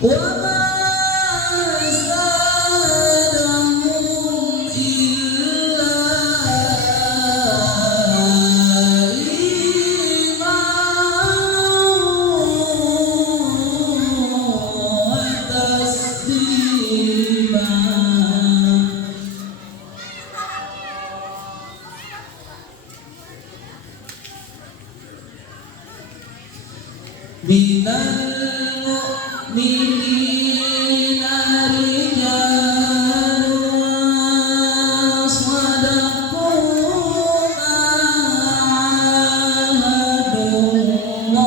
وما زادهم minal mu'minina rijalun sadaqu ma ahadullah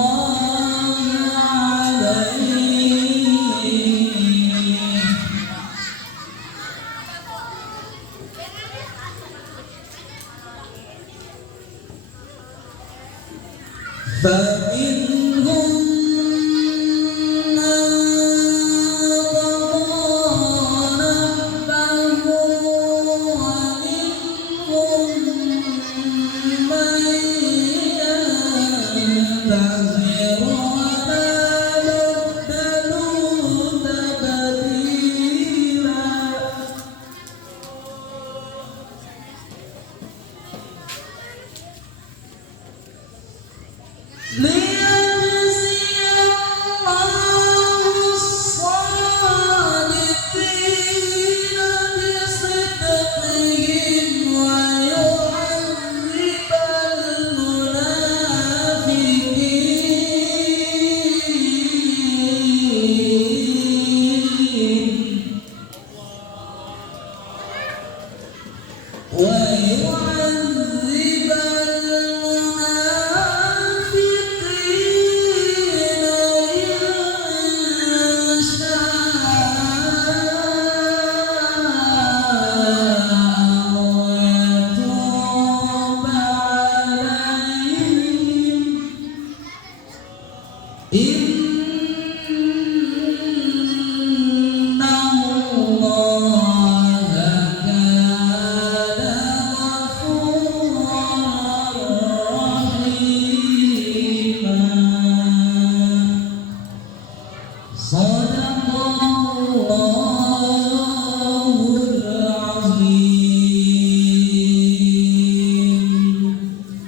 alaihi. فمنهم من قضى نحبه ومنهم من ينتظر وما بدلوا تبديلا. ليجزي الله الصادقين بصدقهم ويعذب المنافقين ويعذب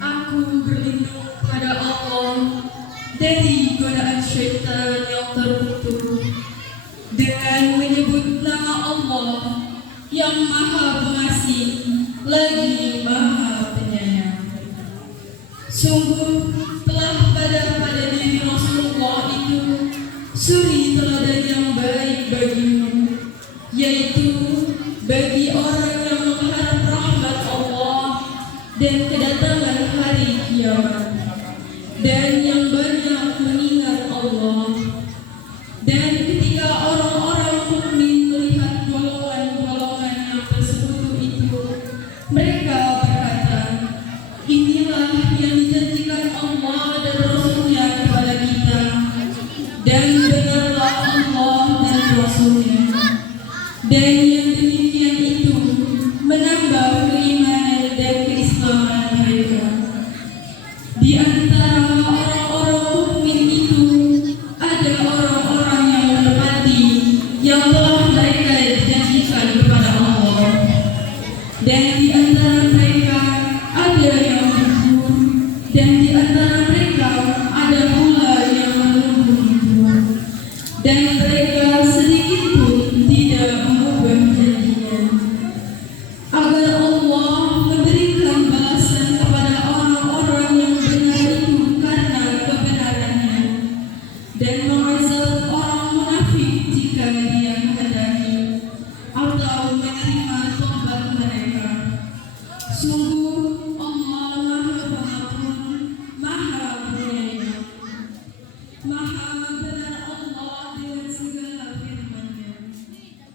Aku berlindung kepada Allah dari godaan syaitan yang terkutuk dengan menyebut nama Allah yang Maha Pengasih lagi Maha Penyayang. Sungguh telah pada diri Rasulullah itu suri teladan yang baik bagimu, yaitu bagi orang yang mengharap rahmat Allah dan kedatangan hari kiamat, dan yang banyak mengingat Allah. Dan ketika orang-orang mukmin melihat golongan-golongan yang tersebut itu, mereka berkata, inilah yang dijanjikan Allah dan Rasulnya kepada kita, dan benarlah Allah dan Rasulnya. Dan yang demikian itu menambah keimanan dan keislaman mereka. Di antara orang-orang mukmin itu ada orang-orang yang menepati yang telah mereka janjikan kepada Allah, dan di antara mereka ada yang jujur, dan di antara mereka ada pula yang menunggu itu, dan mereka sedikit pun tidak mengubah janjinya, agar Allah memberikan balasan kepada orang-orang yang benar itu karena kebenarannya, dan mengazab orang munafik jika dia menghendaki atau menerima tobat mereka. Sungguh Allah Maha Pengampun, Maha Penyayang. Maha benar Allah dengan segala firman-Nya.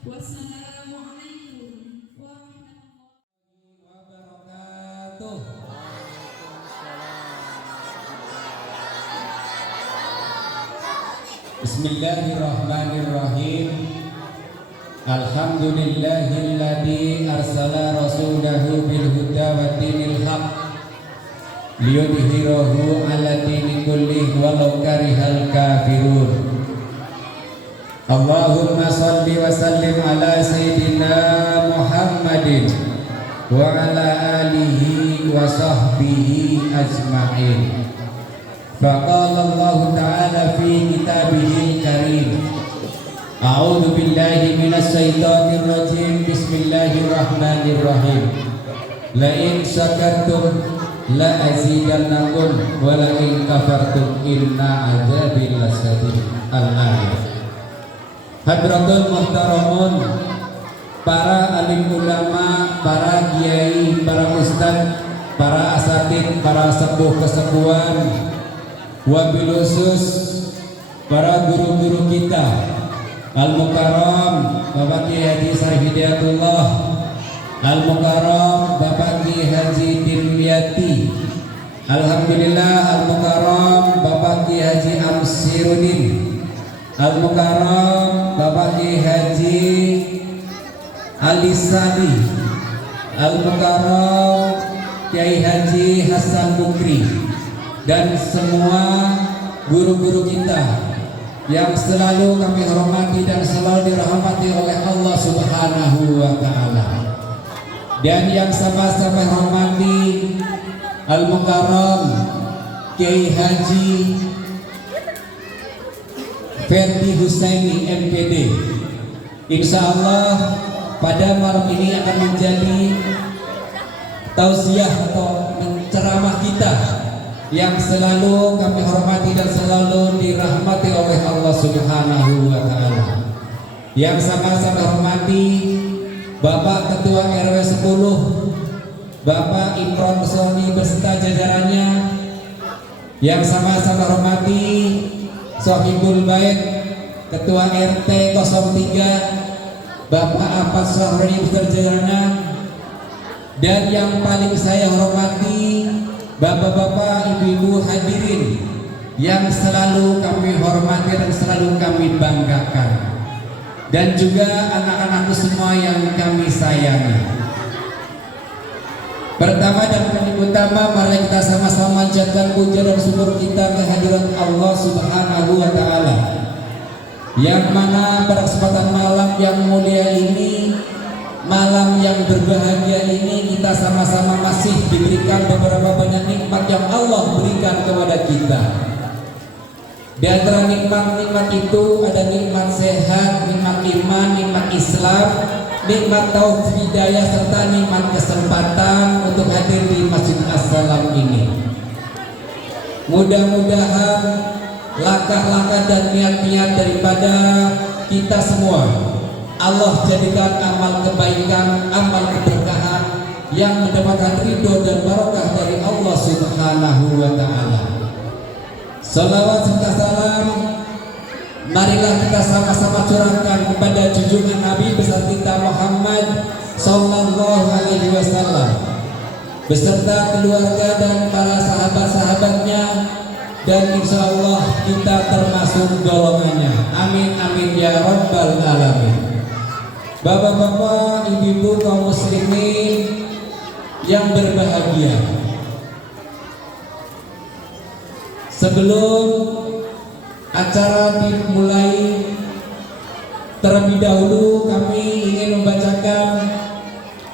Wassalamualaikum warahmatullahi wabarakatuh. Bismillahirrahmanirrahim. Alhamdulillahilladzi arsala rasulahu bil huda wa dinil haq liyudhhirahu 'ala dini kullih walau karihal kafirun. Allahumma shalli wa sallim ala sayyidina Muhammadin wa ala alihi wa sahbihi ajma'in. Faqala Allah ta'ala fi kitabihil karim, a'udzu billahi minasy syaithanir rajim. Bismillahirrahmanirrahim. La in syakartum la azidannakum wa la in kafartum inna adzabi lasyadid. Al-ayat. Hadratul muhtaramun, para alim ulama, para kiai, para ustadz, para asatid, para sepuh kesepuhan, wabil khusus para guru-guru kita, Al-Mukarram Bapak Kiai Haji Syarif Hidayatullah, Al-Mukarram Bapak Kiai Haji Dimyati, alhamdulillah Al-Mukarram Bapak Kiai Haji Amsirudin, Al-Mukarram Bapak Kiai Haji Alisani, Al-Mukarram Kiai Haji Hasan Mukri, dan semua guru-guru kita yang selalu kami hormati dan selalu dirahmati oleh Allah Subhanahu wa Ta'ala. Dan yang sama-sama hormati Al-Mukarram Kiai Haji Ferdi Husaini MPD, insya Allah pada malam ini akan menjadi tausiah atau ceramah kita yang selalu kami hormati dan selalu dirahmati oleh Allah Subhanahu wa Ta'ala. Yang sama-sama hormati Bapak Ketua RW 10 Bapak Imron Soni beserta jajarannya. Yang sama-sama hormati Sohibul Bait Ketua RT 03 Bapak Ahmad Syahrini beserta jajarannya. Dan yang paling saya hormati Bapak-bapak, ibu-ibu hadirin yang selalu kami hormati dan selalu kami banggakan, dan juga anak-anakku semua yang kami sayangi. Pertama dan paling utama, mari kita sama-sama panjatkan puja dan syukur kita kehadiran Allah Subhanahu wa Ta'ala, yang mana pada kesempatan malam yang mulia ini, malam yang berbahagia ini, kita sama-sama masih diberikan beberapa banyak nikmat yang Allah berikan kepada kita. Di antara nikmat-nikmat itu ada nikmat sehat, nikmat iman, nikmat Islam, nikmat taufik hidayah, serta nikmat kesempatan untuk hadir di Masjid As-Salam ini. Mudah-mudahan langkah-langkah dan niat-niat daripada kita semua Allah jadikan amal kebaikan, amal keberkahan yang mendapatkan ridho dan barokah dari Allah Subhanahu wa Ta'ala. Salawat serta salam marilah kita sama-sama curahkan kepada junjungan Nabi besar kita Muhammad Sallallahu Alaihi Wasallam beserta keluarga dan para sahabat-sahabatnya, dan insya Allah kita termasuk golongannya. Amin amin ya rabbal alamin. Bapak-bapak, ibu-ibu kaum muslimin yang berbahagia, sebelum acara dimulai, terlebih dahulu kami ingin membacakan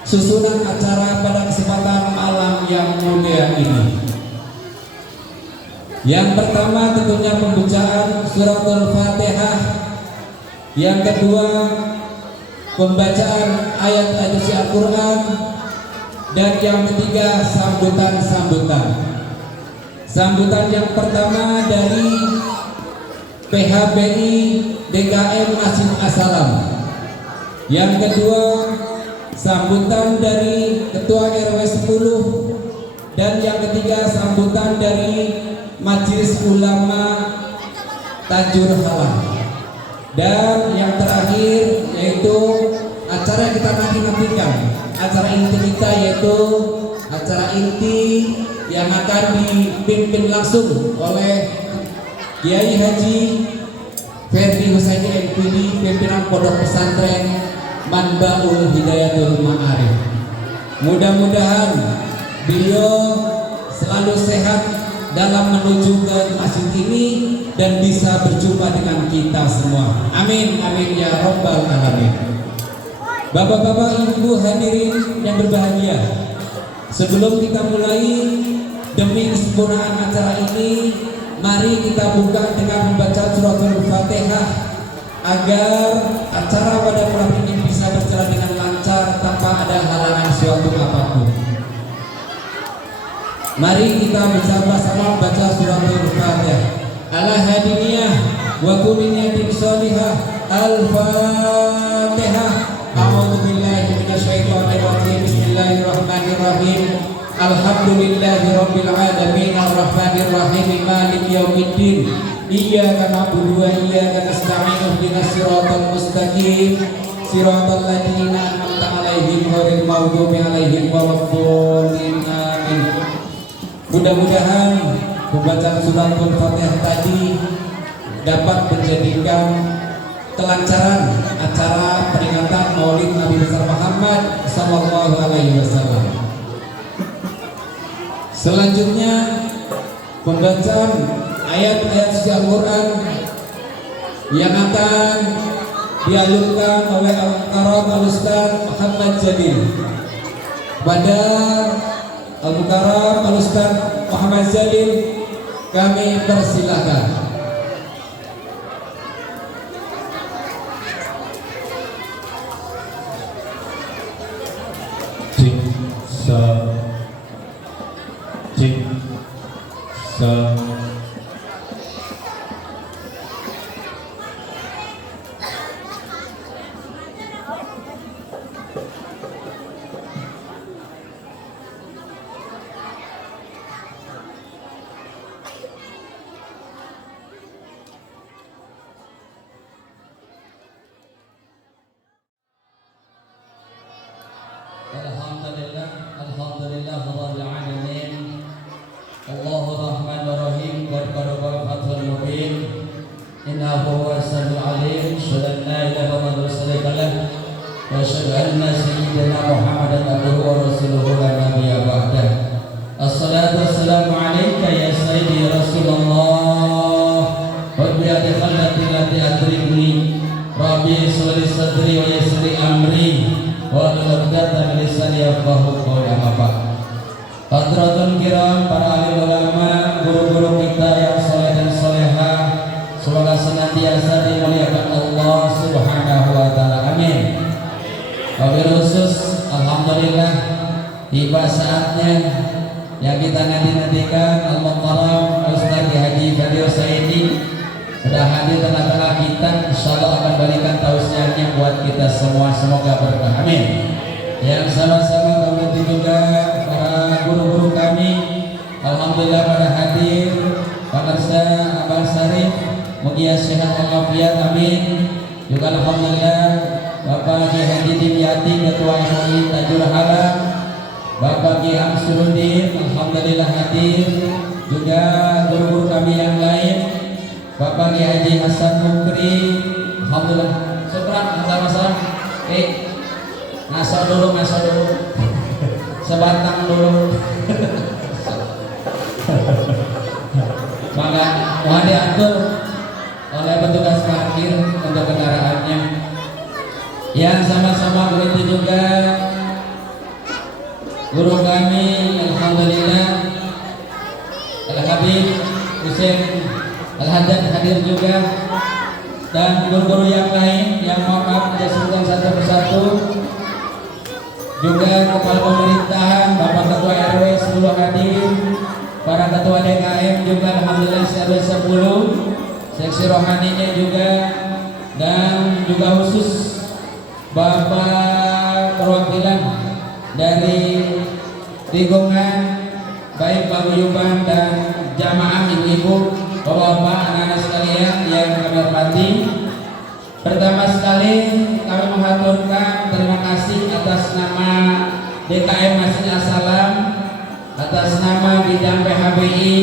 susunan acara pada kesempatan malam yang mulia ini. Yang pertama tentunya pembacaan suratul Fatihah, yang kedua pembacaan ayat-ayat suci Al-Quran, dan yang ketiga sambutan-sambutan. Sambutan yang pertama dari PHBI DKM Masjid As-Salam, yang kedua sambutan dari Ketua RW 10, dan yang ketiga sambutan dari Majelis Ulama Tajur Halang. Dan yang terakhir yaitu acara yang kita nantikan, acara inti kita, yaitu acara inti yang akan dipimpin langsung oleh Kiai Haji Ferdi Husaini MPD, pimpinan Pondok Pesantren Manbaul Hidayatul Ma'arif. Mudah-mudahan beliau selalu sehat dalam menuju ke masjid ini dan bisa berjumpa dengan kita semua. Amin amin ya rabbal alamin. Bapak-bapak, ibu hadirin yang berbahagia, sebelum kita mulai, demi kesempurnaan acara ini, mari kita buka dengan membaca suratul Fatihah agar acara pada malam ini bisa berjalan dengan lancar tanpa ada halangan suatu apapun. Mari kita bersama-sama baca surat Al-Fatihah. Ala hadiniyah wa kuliniyatin sholihah. Al-Fatihah. A'udzu billahi minasyaitonir rajim. Bismillahirrahmanirrahim. Alhamdulillahi rabbil alamin arrahmanir rahim maliki yaumiddin. Iyyaka na'budu wa iyyaka nasta'in ihdinas siratal mustaqim. Siratal ladzina an'amta 'alaihim ghairil maghdubi 'alaihim waladdallin. Amin. Mudah-mudahan pembacaan surat Al-Fatihah tadi dapat menjadikan kelancaran acara peringatan Maulid Nabi besar Muhammad sallallahu alaihi wasallam. Selanjutnya pembacaan ayat-ayat suci Al-Quran yang akan dialunkan oleh Al-Mukarram Al-Ustaz Muhammad Jalil. Pada Al-Mukarram Al-Ustaz Muhammad Jalil kami persilakan. Alhamdulillah rabbil alamin. Allahur rahmanir rahim. Qad qaraba fathul mubin. Innahu huwas samiul alim. Asyhadu an la ilaha illallah wa asyhadu anna sayyidina Muhammadan abduhu wa rasuluhu la nabiyya ba'dah. Assalatu wassalamu alayka ya sayyidi Rasulullah. Wa bi khallati lati atribni. Rabbi sholli sadri wa yassir amri. Wa laqadatan lisani yafqahu qawli. Hadratul kiram, para alim ulama, guru-guru kita yang soleh dan solehah, semoga senantiasa dimuliakan Allah Subhanahu wa taala. Amin. Wabil khusus alhamdulillah tiba saatnya yang kita nanti-nantikan. Al-Mukarram Ustaz Haji Fadil Saidi sudah hadir tengah-tengah kita, insyaallah akan berikan tausiahnya buat kita semua, semoga berkah. Amin. Yang sama-sama kami juga para guru-guru kami, alhamdulillah pada hadir. Pemirsa Abang Sarif, mugia sehat walafiat, amin. Juga alhamdulillah Bapak Ki Haji Dimyati, Ketua MUI Tajul Halam, Bapak Ki Amsuruddin, alhamdulillah hadir. Juga guru-guru kami yang lain, Bapak Ki Haji Hasan Mukri, alhamdulillah. Syukran, sama-sama. Ngasal dulu, sebatang dulu. Maka mohon diatur oleh petugas parkir untuk kendaraannya. Yang sama-sama begitu juga guru kami, alhamdulillah Al-Habib Husain Al-Haddad hadir juga, dan guru-guru yang lain yang mohon maaf disebutkan satu persatu. Juga kepala pemerintahan, Bapak Ketua RW 10 hadir, para ketua DKM juga alhamdulillah RW 10, seksi rohaninya juga, dan juga khusus Bapak perwakilan dari lingkungan baik paguyuban dan jamaah ibu-ibu, bapak-bapak, anak-anak sekalian yang kami hormati. Pertama sekali kami mengaturkan terima kasih atas nama DKM Masjid As-Salam, atas nama bidang PHBI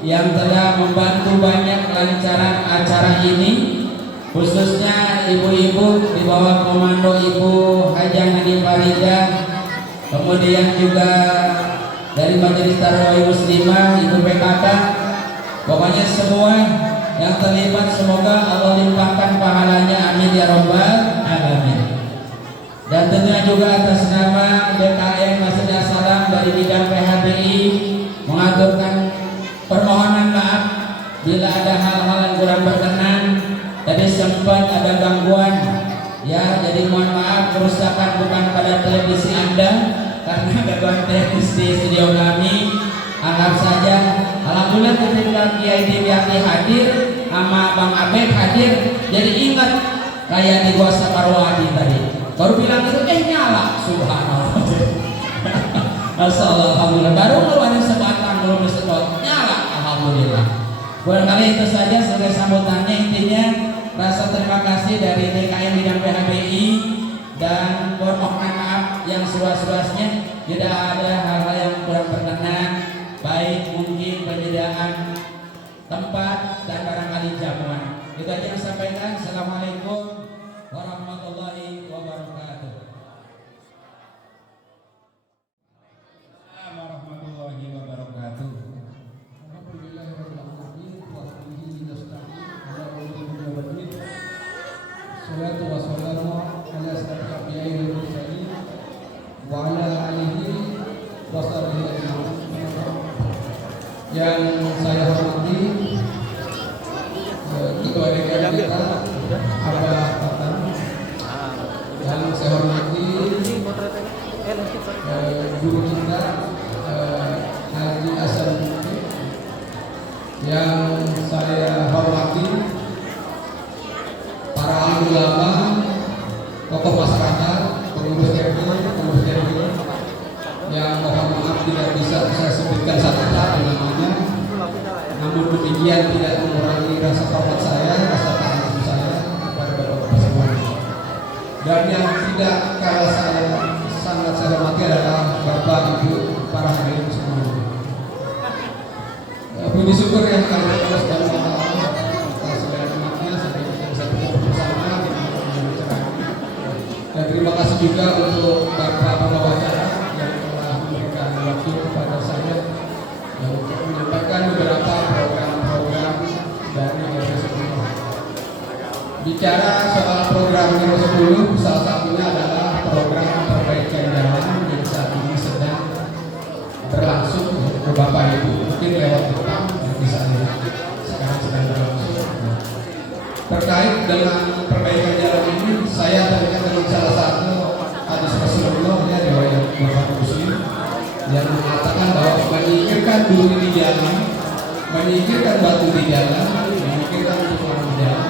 yang telah membantu banyak kelancaran acara ini, khususnya ibu-ibu di bawah komando Ibu Hajah Nadi Farida, kemudian juga dari Majelis Tarawih Muslimah, Ibu PKK, pokoknya semua yang terlibat semoga Allah limpahkan pahalanya, amin ya rabbal alamin. Dan tentunya juga atas nama DKM Masjid As-Salam dari bidang PHBI mengaturkan permohonan maaf bila ada hal-hal yang kurang berkenan. Tadi sempat ada gangguan, ya, jadi mohon maaf, kerusakan bukan pada televisi Anda karena gangguan teknis di studio kami. Anggap saja alhamdulillah ketika Kiai Diwiati hadir sama Bang Abed hadir, jadi ingat kayak di Gua Saparwadi tadi. Baru bilang itu nyala, subhanallah. Masya Allah, alhamdulillah. Baru ngeluarin sebatang, belum disedot, nyala, alhamdulillah. Barangkali itu saja sebagai sambutannya. Intinya rasa terima kasih dari DKM Bidang PHBI dan mohon maaf yang seluas-luasnya tidak ada hal-hal yang kurang berkenan, baik mungkin penyediaan tempat dan barangkali jamuan. Itu aja yang saya sampaikan. Assalamualaikum warahmatullahi wabarakatuh. Warahmatullahi wabarakatuh. Salatu wassalamu ala asyrafil anbiya'i wal mursalin wa ala alihi wa sahbihi ajma'in. Yang saya hormati Ketua DKM kita Abah Tatang, yang saya hormati guru kita Haji Hasan, yang saya hormati para alim ulama, tokoh masyarakat, pengurus RT, pengurus RW, yang mohon maaf tidak bisa saya sebutkan satu-satu namanya, namun demikian tidak mengurangi rasa hormat saya, rasa takjub saya kepada bapak-bapak semuanya. Dan yang tidak kalah saya sangat saya hormati adalah bapak ibu para hadirin semuanya. Puji syukur yang kami terus dan dan terima kasih juga untuk Bapak pembawa acara yang telah memberikan waktu kepada saya untuk menyampaikan beberapa program-program dari Universitas Unpad. Bicara soal program Universitas 10, salah satunya adalah program perbaikan jalan yang saat ini sedang berlangsung ke Bapak Ibu. Mungkin lewat depan bisa lihat sekarang sedang berlangsung. Terkait dengan perbaikan jalan ini, saya teringat dengan salah satu hadis Rasulullah ya, riwayat Bukhari Muslim yang mengatakan bahwa menyingkirkan duri di jalan, menyingkirkan batu di jalan, menyingkirkan tulang di jalan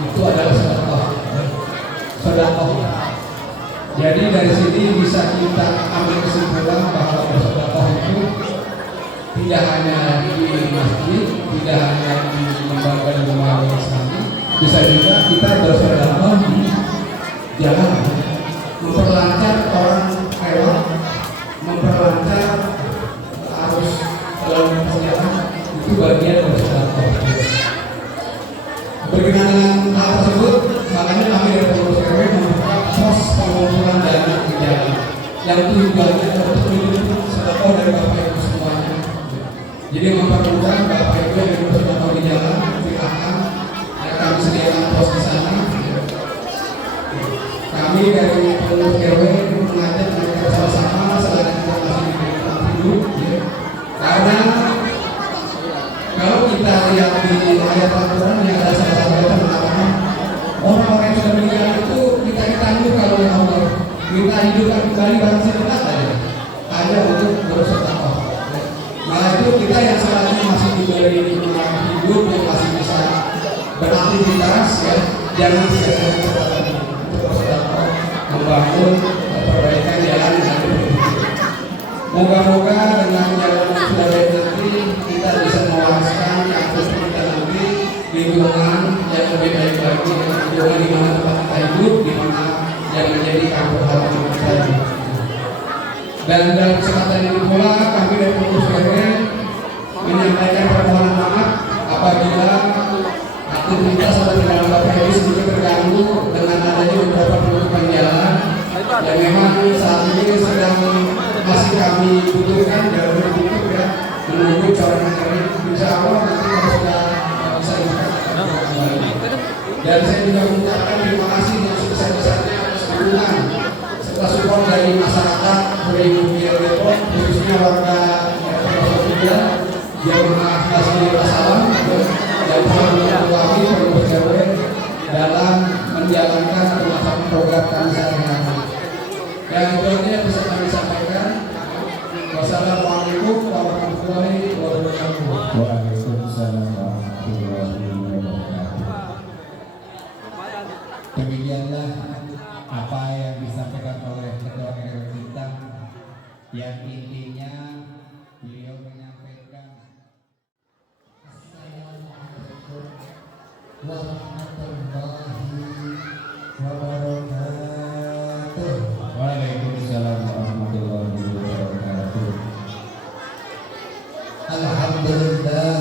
itu adalah sedekah. Sedekah. Jadi dari sini bisa kita ambil kesimpulan bahwa bersedekah itu tidak hanya di masjid, tidak hanya di lembaga Islami, bisa juga kita bersedekah di jalan, memperlancar orang lewat, memperlancar arus lalu lintas jalan, itu bagian dari sedekah. Berkenaan dengan hal tersebut, makanya kami dari pengurus RW membuka pos pengumpulan dana di jalan yang tujuannya untuk mendukung sedekah dari Bapak Ibu semuanya. Jadi mempermudah Bapak Ibu yang bersedekah di jalan, silakan kami sediakan pos di sana. Kami dari pengurus RW mengajak mereka sama-sama selain kita masih diberikan hidup, ya. Karena kalau kita lihat di ayat Al-Quran yang ada salah satu ayat mengatakan orang-orang yang sudah meninggal itu kita hidup kalau yang Allah kita hidupkan kembali barang sebentar saja hanya untuk bersedekah. Malah itu kita yang saat ini masih diberi nikmat hidup yang masih bisa beraktivitas, ya, jangan sia-sia kesempatan ini untuk bersedekah, membangun perbaikan jalan dan moga-moga dengan jalan yang sudah baik nanti kita bisa mewariskan kampus kita nanti lingkungan yang lebih baik lagi, lingkungan di mana tempat kita hidup, di mana yang menjadi kampus halaman kita. Dan dalam kesempatan ini pula kami dari pengurus RW menyampaikan permohonan maaf apabila aktivitas atau dalam Bapak Ibu sedikit terganggu dengan adanya beberapa penutupan jalan yang memang saat ini sedang masih kami butuhkan dan bertutup, ya, menunggu corangan ini. Insya Allah nanti kalau sudah bisa kembali. Dan saya juga mengucapkan terima kasih yang sebesar-besarnya atas dukungan serta support dari masyarakat Pribumi Depok, khususnya warga yang masih masalah yang telah membantu kami pengurus RW dalam menjalankan pelaksanaan program kami sehari-hari. Yang itu aja bisa kami sampaikan. Wassalamualaikum warahmatullahi wabarakatuh. Waalaikumsalam warahmatullahi wabarakatuh. Alhamdulillah.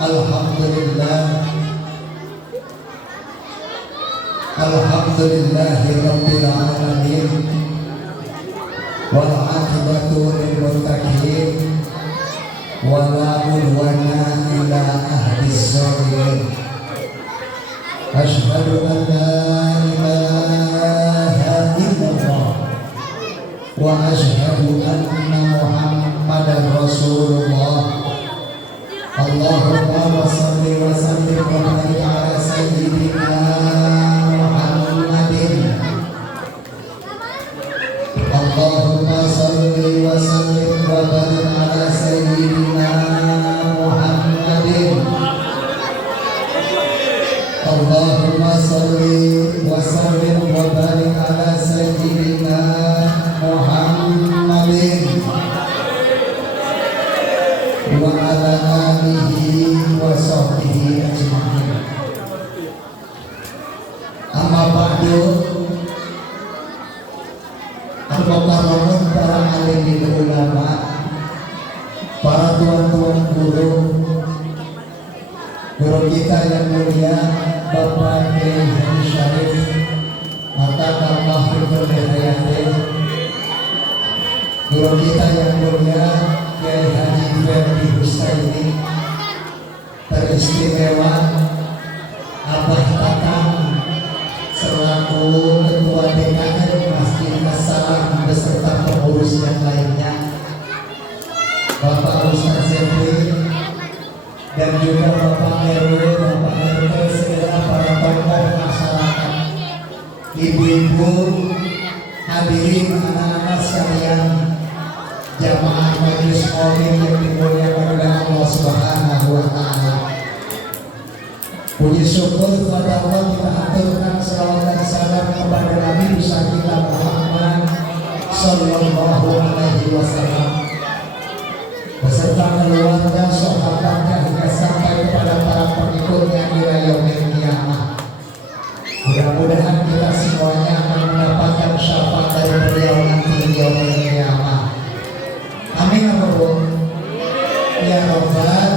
Alhamdulillah. Alhamdulillahirabbil alamin. Wal aqibatu lil muttaqin. Wala udwana illa ahdis zalimin. Asyhadu an la ilaha illallah wa asyhadu anna Muhammadar Rasulullah. Allahumma shalli wa sallim wa barik ala sayyidina Muhammadin. Allahumma shalli wa sallim wa barik ala sayyidina Muhammadin. Allahumma shalli wa sallim wa barik ala sayyidina Muhammadin wa ala alihi wa sahbihi ajma'in. Amma ba'du. Al-Mukarramun, para alim ulama, para tuan-tuan guru kita yang mulia Bapak Kiai Haji Syarif Mata Mahfudul Hidayati, guru kita yang mulia Kiai Haji Ferdi Husaini, teristimewa Abah Tatang selaku Ketua DKM Masjid As-Salam beserta pengurus yang lainnya, Bapak Ustaz Zefri, dan juga Bapak RW, Bapak RT, segala para tokoh masyarakat, ibu-ibu, hadirin anak-anak sekalian, jamaah majelis Maulid yang dimuliakan oleh Allah Subhanahu wa taala. Puji syukur kepada Allah, kita aturkan salawat dan salam kepada Nabi besar kita Muhammad sallallahu alaihi wasallam beserta keluarga, sahabatnya hingga sampai kepada para pengikutnya ila yaumil qiyamah. Mudah-mudahan kita semuanya akan mendapatkan syafaat dari beliau nanti di yaumil qiyamah. Amin ya Rabbal. Ya Rabbal.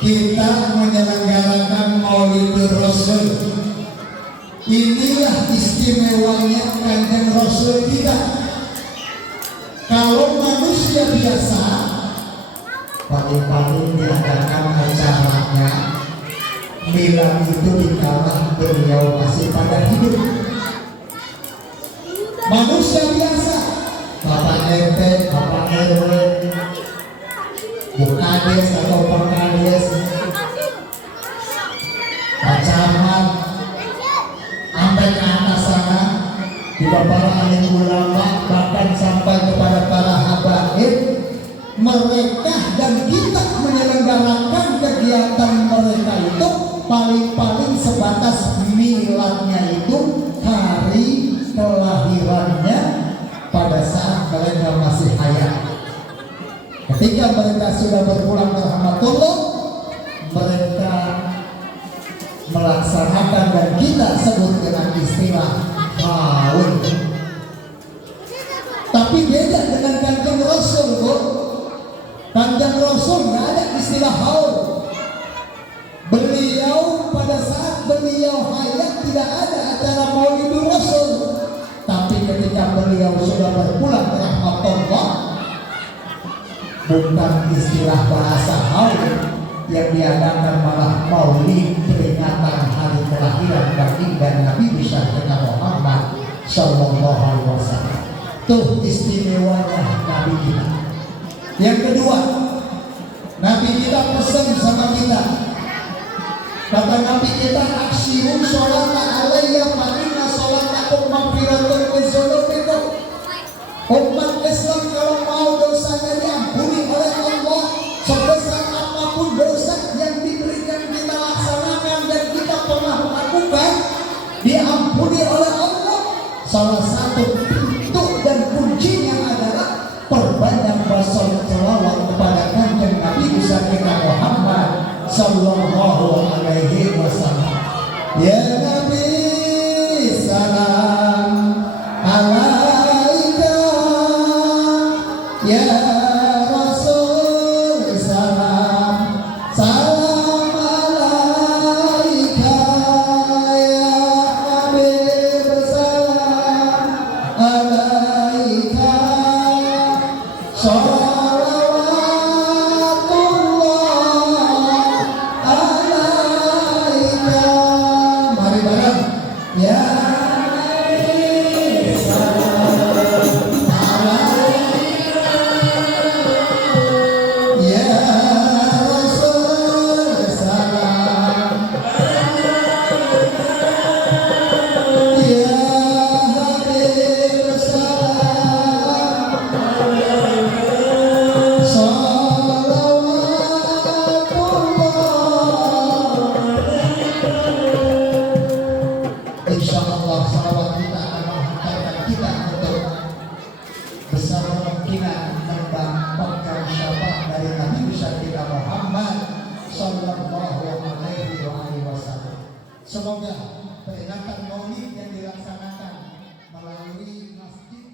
Kita menyelenggarakan Maulidur Rasul. Inilah istimewanya Kanjeng Rasul kita. Kalau manusia biasa paling-paling diadakan acaranya milad itu dikala beliau masih pada hidup. Manusia biasa, Bapak RT, Bapak RW, Bu Kades atau Pak Kades, Pak Camat, sampai ke atas sana, juga para alim ulama, bahkan sampai kepada para habaib, mereka dan kita menyelenggarakan kegiatan mereka itu paling-paling sebatas miladnya itu hari kelahirannya pada saat mereka masih hayat. Ketika mereka sudah berpulang ke rahmatullah, mereka melaksanakan dan kita sebut dengan istilah haul. Tapi beda dengan Kanjeng Rasul, Bu. Kanjeng Rasul nggak ada istilah haul. Beliau pada saat beliau hayat tidak ada acara Maulidur Rasul. Tapi ketika beliau sudah berpulang ke rahmatullah, bukan istilah bahasa haul yang diadakan, malah maulid peringatan hari kelahiran baginda Nabi besar kita Muhammad sallallahu alaihi wasallam. Tuh istimewanya Nabi kita. Yang kedua, Nabi kita pesan sama kita. Kata Nabi kita, aksiru sholata alayya fa inna sholatakum maghfiratun min dzunubikum. Umat Islam kalau mau dosanya diampuni oleh Allah, sebesar apapun dosa yang diberikan kita laksanakan dan kita pernah lakukan, diampuni oleh Allah. Salah satu pintu dan kuncinya adalah perbanyak bersolawat Ya Nabi salam alaika, ya Rasul salam salam alaika, ya Habib salam alaika, salawatullah alaika. Mari bareng ya Nabi salam alaika, ya Rasul salam ya Habib salam salawatullah. Insya Allah salawat kita akan menghantarkan kita untuk besar kemungkinan mendapatkan syafaat dari Nabi besar kita Muhammad Sallallahu Alaihi Wasallam. Semoga peringatan Maulid yang dilaksanakan melalui Masjid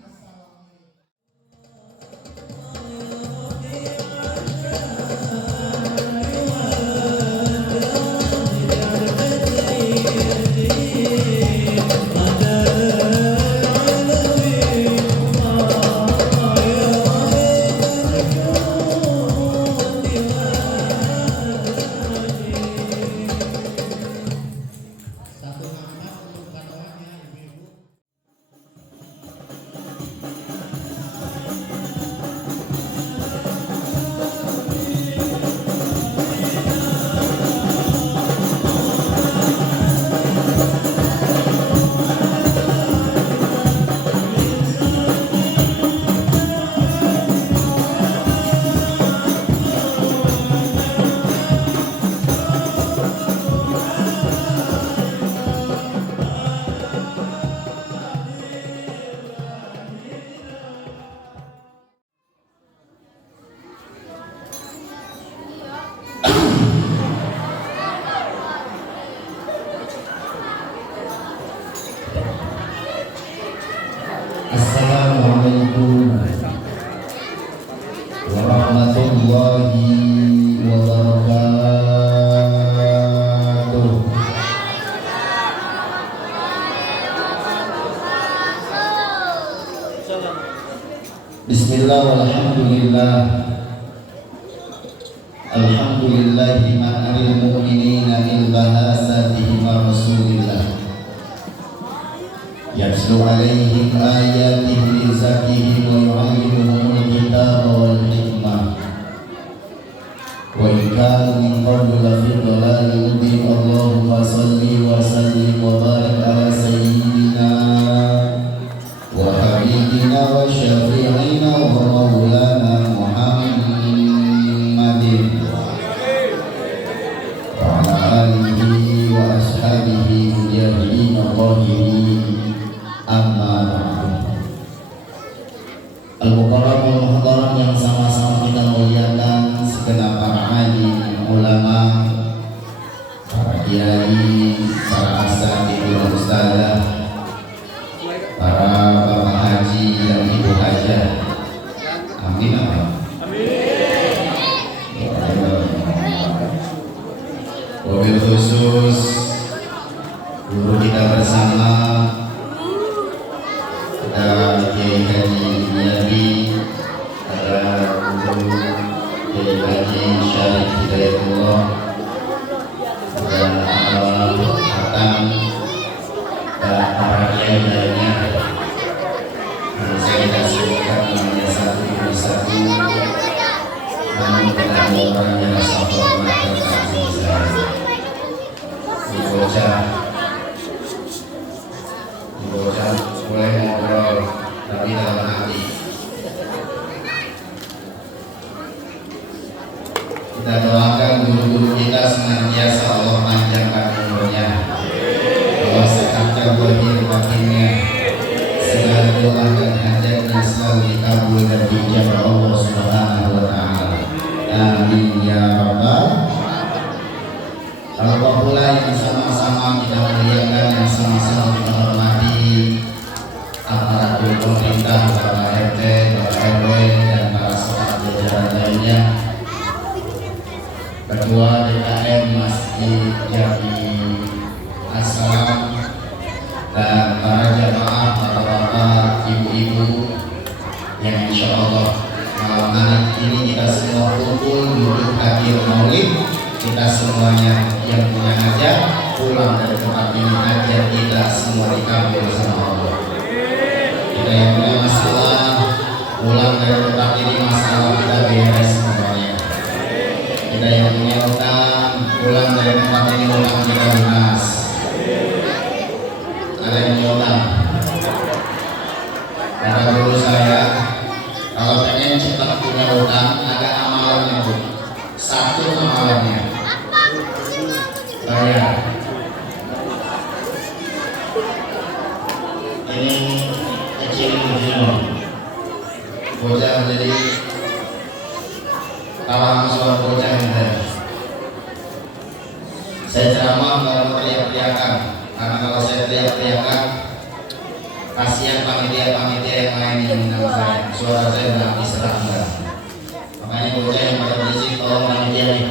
Assalamualaikum. Assalamualaikum warahmatullahi wabarakatuh. Bismillah walhamdulillah. Alhamdulillahi ma'aril mu'minina min bahasatihi ma rasulillah. Yatlu alaihim ayatihi lizakihim wa yu'allimuhumul kitaba wal hikmah. Wa in kanu min qablu lafi dhalalin mubin. Allahumma salli wa sallim wa barik ala sayyidina wa habibina wa syafi'ina wa maulana Muhammadin wa ala alihi wa ashabihi mujahidin qahirin. Amma ba'du. Al-Mukarram wal-Muhtaram yang sama-sama kita muliakan, segenap para alim, ulama, para kiai, para asatidz, ustadzah, para bapak haji dan ibu hajah. Amin amin. Wabil khusus guru kita bersama, ada Kiai Haji Yadi, ada Guru Kiai Haji Syarif Hidayatullah, ada Abang Hatam, dan para kiai lainnya. Saya tidak sebutkan namanya satu persatu, namun kita orang yang rasa hormat dan kasih sayang. Bocah boleh ngobrol tapi dalam hati. Kita doakan guru-guru kita senantiasa Allah panjangkan umurnya, Allah sekatkan lahir batinnya, segala doa dan hajatnya selalu dikabul dan dijabah Allah Subhanahu wa Ta'ala. Amin ya rabbal alamin. Kalau pula yang sama-sama kita Ketua DKM Masjid Jami Assalam, dan para jamaah, bapak-bapak, ibu-ibu yang insya Allah malam hari ini kita semua kumpul duduk hadir maulid. Kita semuanya yang punya hajat pulang dari tempat ini, hajat kita semua dikabul sama Allah. Kita yang punya masalah pulang dari tempat ini, masalah kita beres semuanya. Kita yang punya utang pulang dari tempat ini, utang kita lunas. Ada yang punya utang? Kata guru saya, kalau pengen cepat punya utang, ada amalannya Bu. Satu amalannya bayar. Ini kecil semua. Bocah jadi kawan soal bocah ini. Saya ceramah kalau teriak-teriakan, karena kalau saya teriak-teriakan kasihan panitia-panitia yang lain yang undang saya. Suara saya udah diserang enggak. Makanya bocah yang pada berisik tolong panitia nih.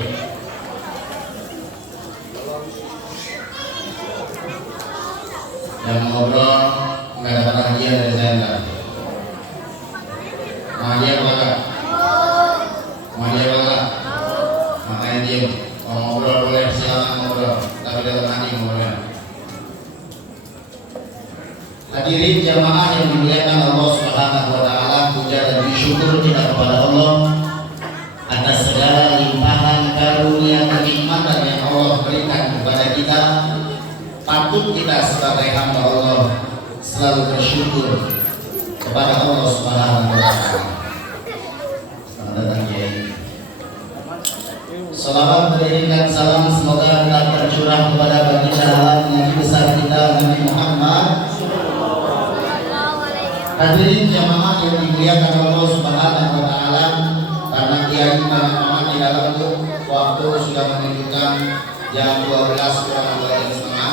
Yang ngobrol nggak dapat hadiah dari saya enggak. Mau hadiah apa enggak? Mau hadiah apa enggak? Makanya diem. Kalau ngobrol boleh, silakan ngobrol, tapi dalam hati ngobrol. Hadirin jamaah yang dimuliakan Allah Subhanahu wa taala, puja dan syukur kita kepada Allah atas segala limpahan karunia kenikmatan yang Allah berikan kepada kita. Patut kita sebagai hamba Allah selalu bersyukur kepada Allah Subhanahu wa taala. Selamat datang Kiai. Salawat berikan salam semoga tetap tercurah kepada baginda Nabi besar kita Nabi Muhammad. Hadirin jamaah yang dimuliakan Allah Subhanahu wa taala, karena Kiai Muhammad di dalam waktu sudah menunjukkan jam 12 kurang 2 jam setengah.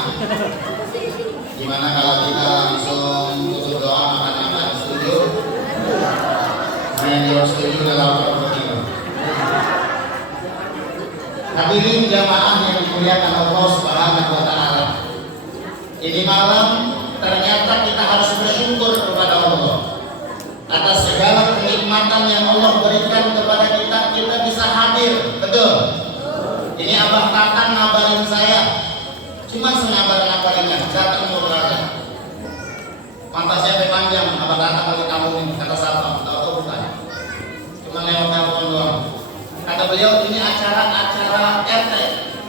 Gimana kalau kita langsung tutup doa makan-makan? Setuju? Saya jawab setuju dalam pertemuan. Hadirin jamaah yang dimuliakan Allah Subhanahu wa taala, ini malam ternyata kita harus bersyukur kepada Allah atas segala kenikmatan yang Allah berikan kepada kita. Kita bisa hadir, betul? Ini Abah Tatang ngabarin saya, cuma sengabar-ngabarinnya, datang mau berada. Mata saya panjang, Abah Tatang lagi kamu ini, kata siapa? Tahu bukan? Cuma lewat telepon doang. Kata beliau, ini acara RT.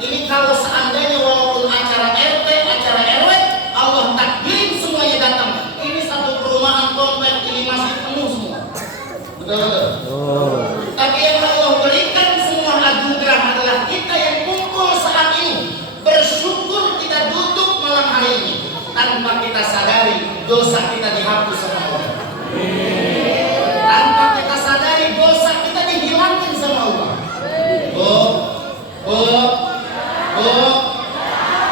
Ini kalau seandainya walaupun acara RT, acara RW, Allah takdirin semuanya datang. Ini satu perumahan komplek ini masih penuh semua. Betul. Tapi yang Allah berikan semua anugerah adalah kita yang kumpul saat ini. Bersyukur kita duduk malam hari ini tanpa kita sadari dosa kita dihapus sama Allah. Tanpa kita sadari dosa kita dihilangkan sama Allah.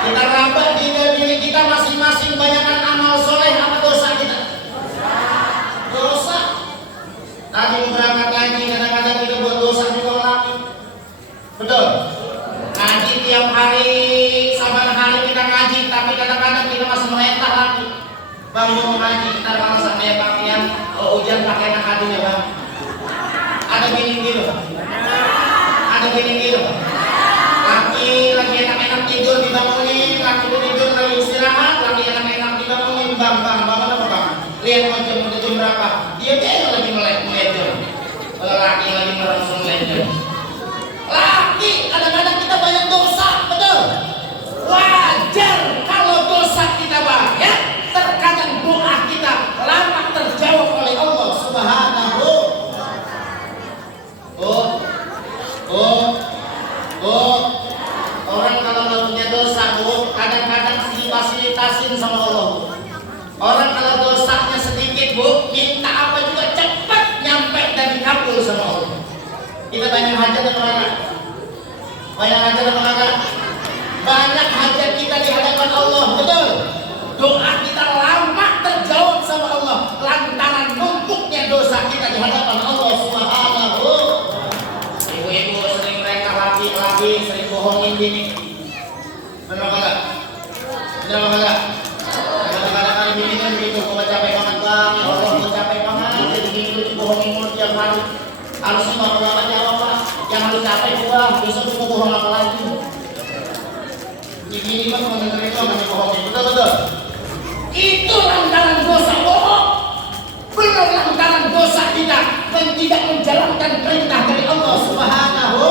Kita raba di diri kita masing-masing, banyakkan amal soleh apa dosa kita? Dosa. Tadi berangkat ngaji, kadang-kadang kita buat dosa juga lagi. Betul. Ngaji tiap hari, saban hari kita ngaji, tapi kadang-kadang kita masih merentah lagi. Bang mau ngaji, kita malas sama pakaian, hujan pakai anak hatinya bang. Ada bini gitu. Ada bini gitu. Lagi enak-enak tidur dibangunin, laki tidur lagi istirahat, lagi enak-enak dibangunin, bang bangun apa bang? Lihat jam berapa? Dia kayaknya lagi melek jam. Laki lagi merangsung jam. Laki kadang-kadang kita banyak dosa, betul? Wajar kalau dosa kita banyak, terkadang doa kita lama terjawab oleh Allah Subhanahu. Orang kalau nggak punya dosa, kadang-kadang difasilitasin sama Allah. Orang kalau dosanya sedikit, minta apa juga cepat nyampe dan dikabul sama Allah. Kita banyak hajat atau enggak? Banyak hajat atau enggak? Banyak hajat kita di hadapan Allah, betul? Doa kita lama terjawab sama Allah lantaran numpuknya dosa kita di hadapan Allah Subhanahu. Ibu-ibu sering mereka laki-laki sering begini. Benar kagak? Benar kagak? Kadang-kadang kali begini kan begitu, kau capek banget bang, ya Allah kau capek banget, jadi begini lu dibohongin mulu tiap hari. Harusnya bapak jawab pak, yang harus capek gua, besok gua bohong apa lagi? Begini kan mau dengerin itu namanya bohongin, betul-betul. Itu lantaran dosa bohong. Benar lantaran dosa kita dan tidak menjalankan perintah dari Allah Subhanahu.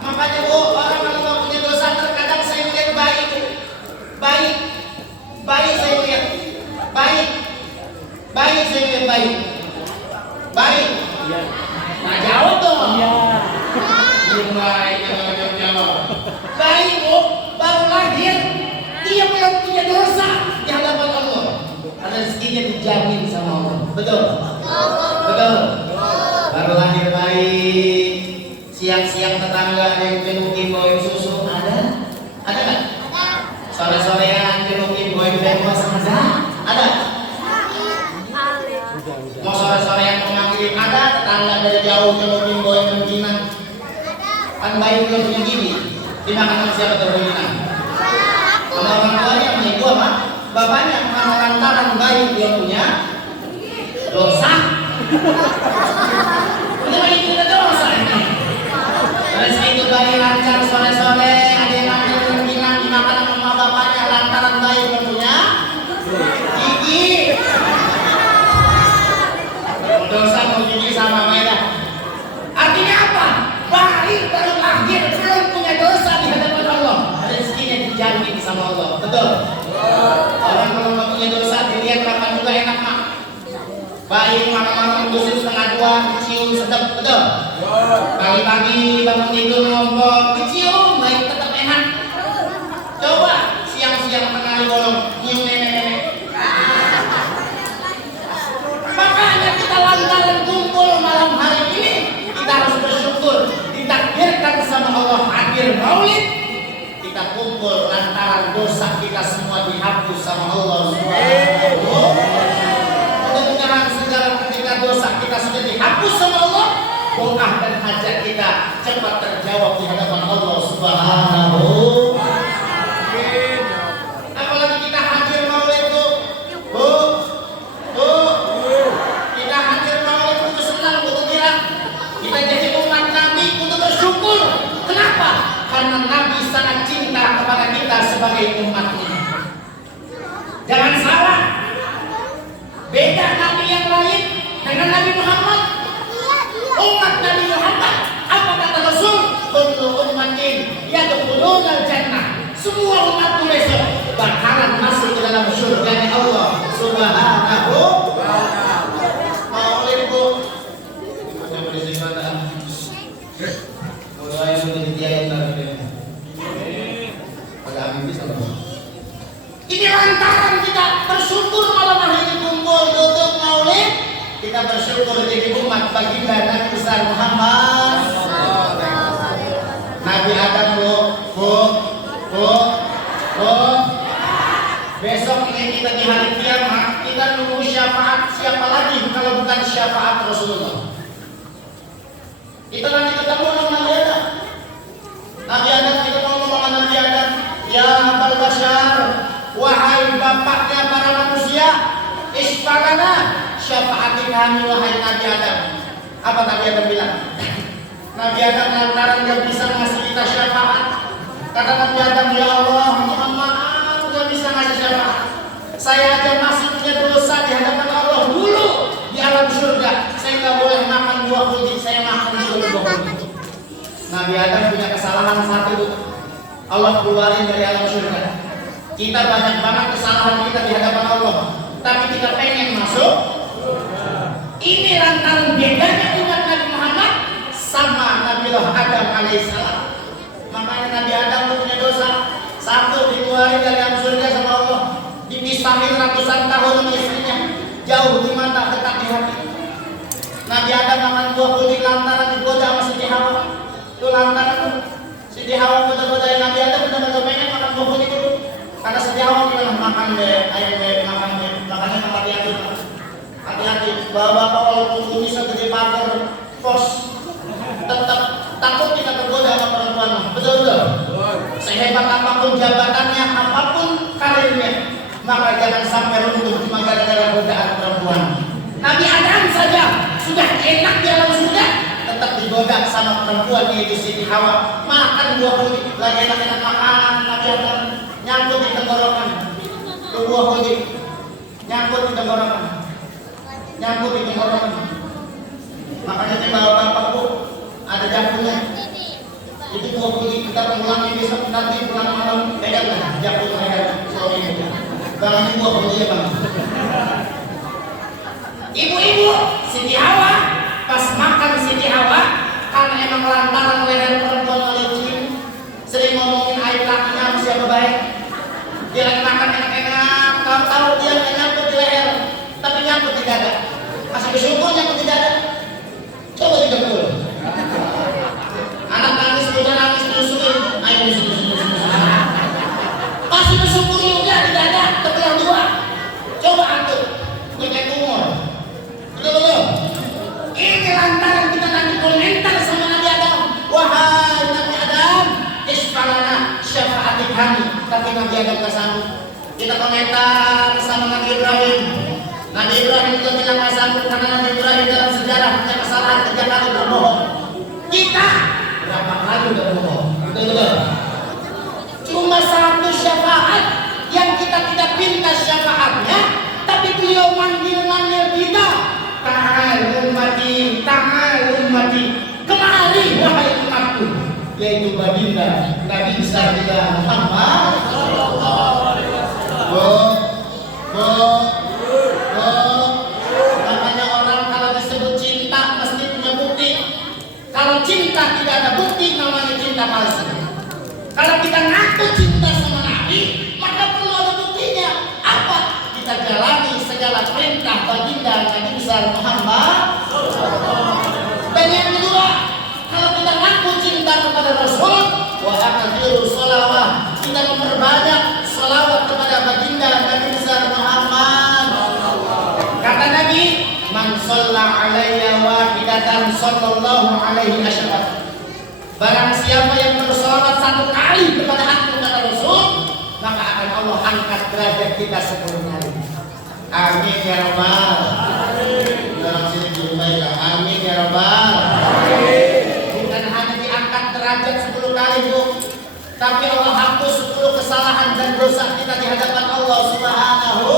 Makanya orang kalau nggak punya dosa terkadang saya lihat baik saya lihat baik saya lihat baik. Nah jawab dong. Jawab. Baik baru lahir dia belum punya dosa di hadapan Allah. Rezekinya dijamin sama Allah. Betul. Baru lahir baik. Siang-siang tetangga yang jenukin bawain susu ada nggak? Sore-sorean jenukin bawain bebas ada? Mau sore-sorean mau maghrib ada? Tetangga dari jauh jenukin bawain rengginang. Kan bayi belum punya gigi, dimakan sama siapa tuh rengginang? Sama orang tuanya, sama ibu apa? Bapaknya, karena lantaran bayi dia punya dosa. Ini bayi punya dosa ini. Terus itu bayi lancar sore-sore, ada yang ngambil rengginang dimakan sama bapaknya lantaran bayi dia punya gigi. Dosa mau gigi sama mereka. Artinya apa? Bayi baru lahir belum punya dosa di hadapan Allah. Rezekinya dijamin sama Allah. Betul? Orang kalau nggak punya dosa dilihat makan juga enak mak. Bayi malam-malam gosip setengah 2 kecium sedap. Betul? Pagi-pagi bangun tidur ngompol kecium bayi tetap enak. Coba siang-siang tengah bolong nyium nenek-nenek. Makanya kita lantaran kumpul malam hari ini kita harus bersyukur ditakdirkan sama Allah hadir maulid. Kita kumpul lantaran dosa kita semua dihapus sama Allah Subhanahu. Mudah-mudahan segala ketika dosa kita sudah dihapus sama Allah, doa dan hajat kita cepat terjawab di hadapan Allah Subhanahu. Apalagi kita hadir maulid tuh, kita hadir maulid untuk senang, untuk gembira. Kita jadi umat Nabi untuk bersyukur. Kenapa? Karena Nabi sangat cinta kepada kita sebagai umatnya. Jangan salah, beda Nabi yang lain dengan Nabi Muhammad. Umat Nabi Muhammad, apa kata Rasul? Kullu ummatin yadkhulunal jannah. Semua umat besok bakalan masuk ke dalam surga Allah Subhanahu. Maulid bu, macam berisik mata. Kalau yang menjadi tiada lagi. Agak habis apa? Ini lantaran kita bersyukur malam hari ini kumpul duduk maulid. Kita bersyukur jadi umat baginda Nabi besar Muhammad. Nabi Adam bu. Besok ini kita di hari kiamat kita nunggu syafaat siapa lagi kalau bukan syafaat Rasulullah. Kita nanti ketemu dengan Nabi Adam. Nabi Adam kita ngomong sama Nabi Adam, ya Abul Bashar, wahai bapaknya para manusia, isfa'lana syafaati kami wahai Nabi Adam. Apa Nabi Adam bilang? Nabi Adam lantaran dia bisa ngasih kita syafaat. Kata Nabi Adam, ya Allah, mohon maaf dia bisa ngasih syafaat. Saya aja masih punya dosa di hadapan Allah dulu di alam surga. Saya nggak boleh makan buah putih, saya makan buah putih. Nabi Adam punya kesalahan satu, Allah keluarin dari alam surga. Kita banyak banget kesalahan kita di hadapan Allah, tapi kita pengen masuk. Ini lantaran bedanya umat Nabi Muhammad sama Nabi Adam alaihissalam. Makanya Nabi Adam punya dosa satu, dikeluarin dari alam surga sama Allah, dipisahin ratusan tahun sama istrinya, jauh di mata, dekat di hati. Nabi Adam makan buah putih lantaran digoda sama Siti Hawa. Itu lantaran Siti Hawa goda-godain Nabi Adam, benar-benar pengen makan buah putih dulu. Karena Siti Hawa bilang makan deh, ayo deh, makan deh. Makanya hati-hati, hati-hati. Bapak walaupun bisa gede pagar pos, tetap takut kita tergoda sama perempuan. Betul-betul. jabatannya, apapun karirnya, maka jangan sampai runtuh cuma gara-gara godaan perempuan. Nabi Adam saja sudah enak di alam surga, tetap digoda sama perempuan yaitu Siti Hawa. Makan buah kulit, lagi enak-enak makan, Nabi Adam nyangkut di tenggorokan. Buah kulit nyangkut di tenggorokan, nyangkut di tenggorokan. Makanya bapak-bapak bu, ada jamunya. Itu buah kulit kita pulangnya besok nanti pulang malam peganglah jamu saya suaminya. Bang ini buah kulit bang. Ibu-ibu Siti Hawa pas makan Siti Hawa karena emang lantaran leher perempuan licin, sering ngomongin aib lakinya sama siapa baik. Dia lagi makan enak-enak, tahu-tahu dia nggak nyangkut di leher, tapi nyangkut di dada. Masih bersyukur nyangkut di dada. Coba didengkul. Anak nangis, bocah nangis, nyusuin. Ayo nyusuin. Masih bersyukur juga di dada, terbelah dua. Coba angkut, kayak tumor. Betul. Ini lantaran kita nanti komentar sama Nabi Adam. Wahai Nabi Adam, isfalana syafa'ati kami. Tapi Nabi Adam gak sanggup. Kita komentar sama Nabi Ibrahim. Nabi Ibrahim juga bilang gak sanggup karena Nabi Ibrahim dalam sejarah punya kesalahan 3 kali berbohong. Kita berapa kali berbohong? Betul. Cuma 1 syafaat yang kita tidak minta syafaatnya, tapi beliau manggil-manggil kita. Ta'al ummati, kemari wahai umatku, yaitu baginda Nabi besar kita Muhammad sallallahu alaihi wasallam. Makanya orang kalau disebut cinta mesti punya bukti. Kalau cinta tidak ada bukti namanya cinta palsu. Kalau kita ngaku cinta sama Nabi, maka perlu ada buktinya. Apa? Kita jalani segala perintah baginda Nabi besar Muhammad. Dan yang kedua, kalau kita ngaku cinta kepada Rasul, wa akhiru sholawat, kita memperbanyak sholawat kepada baginda Nabi besar Muhammad. Kata Nabi, man shalla alayya wahidatan sallallahu alaihi wasallam. Barang siapa yang bersolawat 1 kali kepada aku kata Rasul, maka akan Allah angkat derajat kita 10 kali. Amin ya rabbal. Dalam sini jumpai ya. Amin ya rabbal. Bukan hanya diangkat derajat 10 kali bu, tapi Allah hapus 10 kesalahan dan dosa kita di hadapan Allah Subhanahu.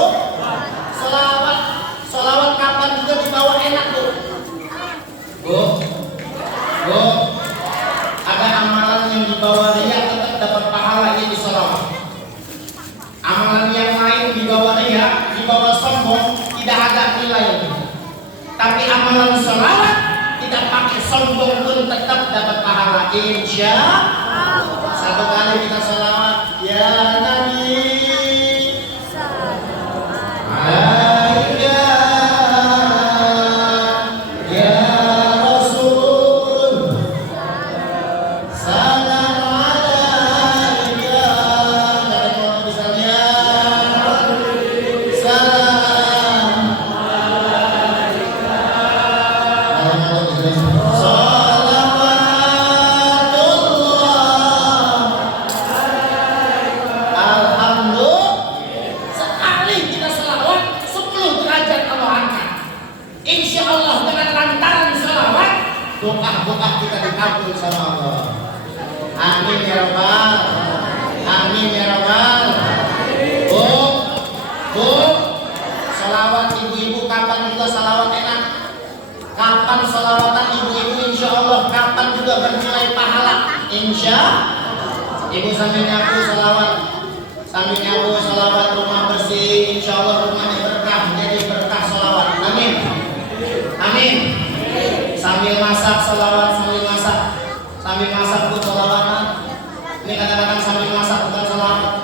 Solawat kapan juga dibawa enak bu. Bu, ada amalan yang dibawa riya tetap dapat pahala ini solawat. Amalan yang lain dibawa riya, dibawa sombong, tidak ada nilai. Tapi amalan solawat tidak pakai sombong pun tetap dapat pahala. Insya Allah. 1 kali kita solawat, ya Nabi. Doa-doa kita dikabul sama Allah. Amin ya rabbal. Amin ya rabbal. Bu, salawat ibu-ibu kapan juga salawat enak. Kapan salawatan ibu-ibu insya Allah kapan juga bernilai pahala. Insya ibu sambil nyapu salawat, sambil nyapu salawat rumah bersih, insya Allah rumahnya berkah, jadi berkah salawat. Amin. Amin. Sambil masak salawat, sambil masak pun salawatan. Ini kadang-kadang sambil masak bukan salawat.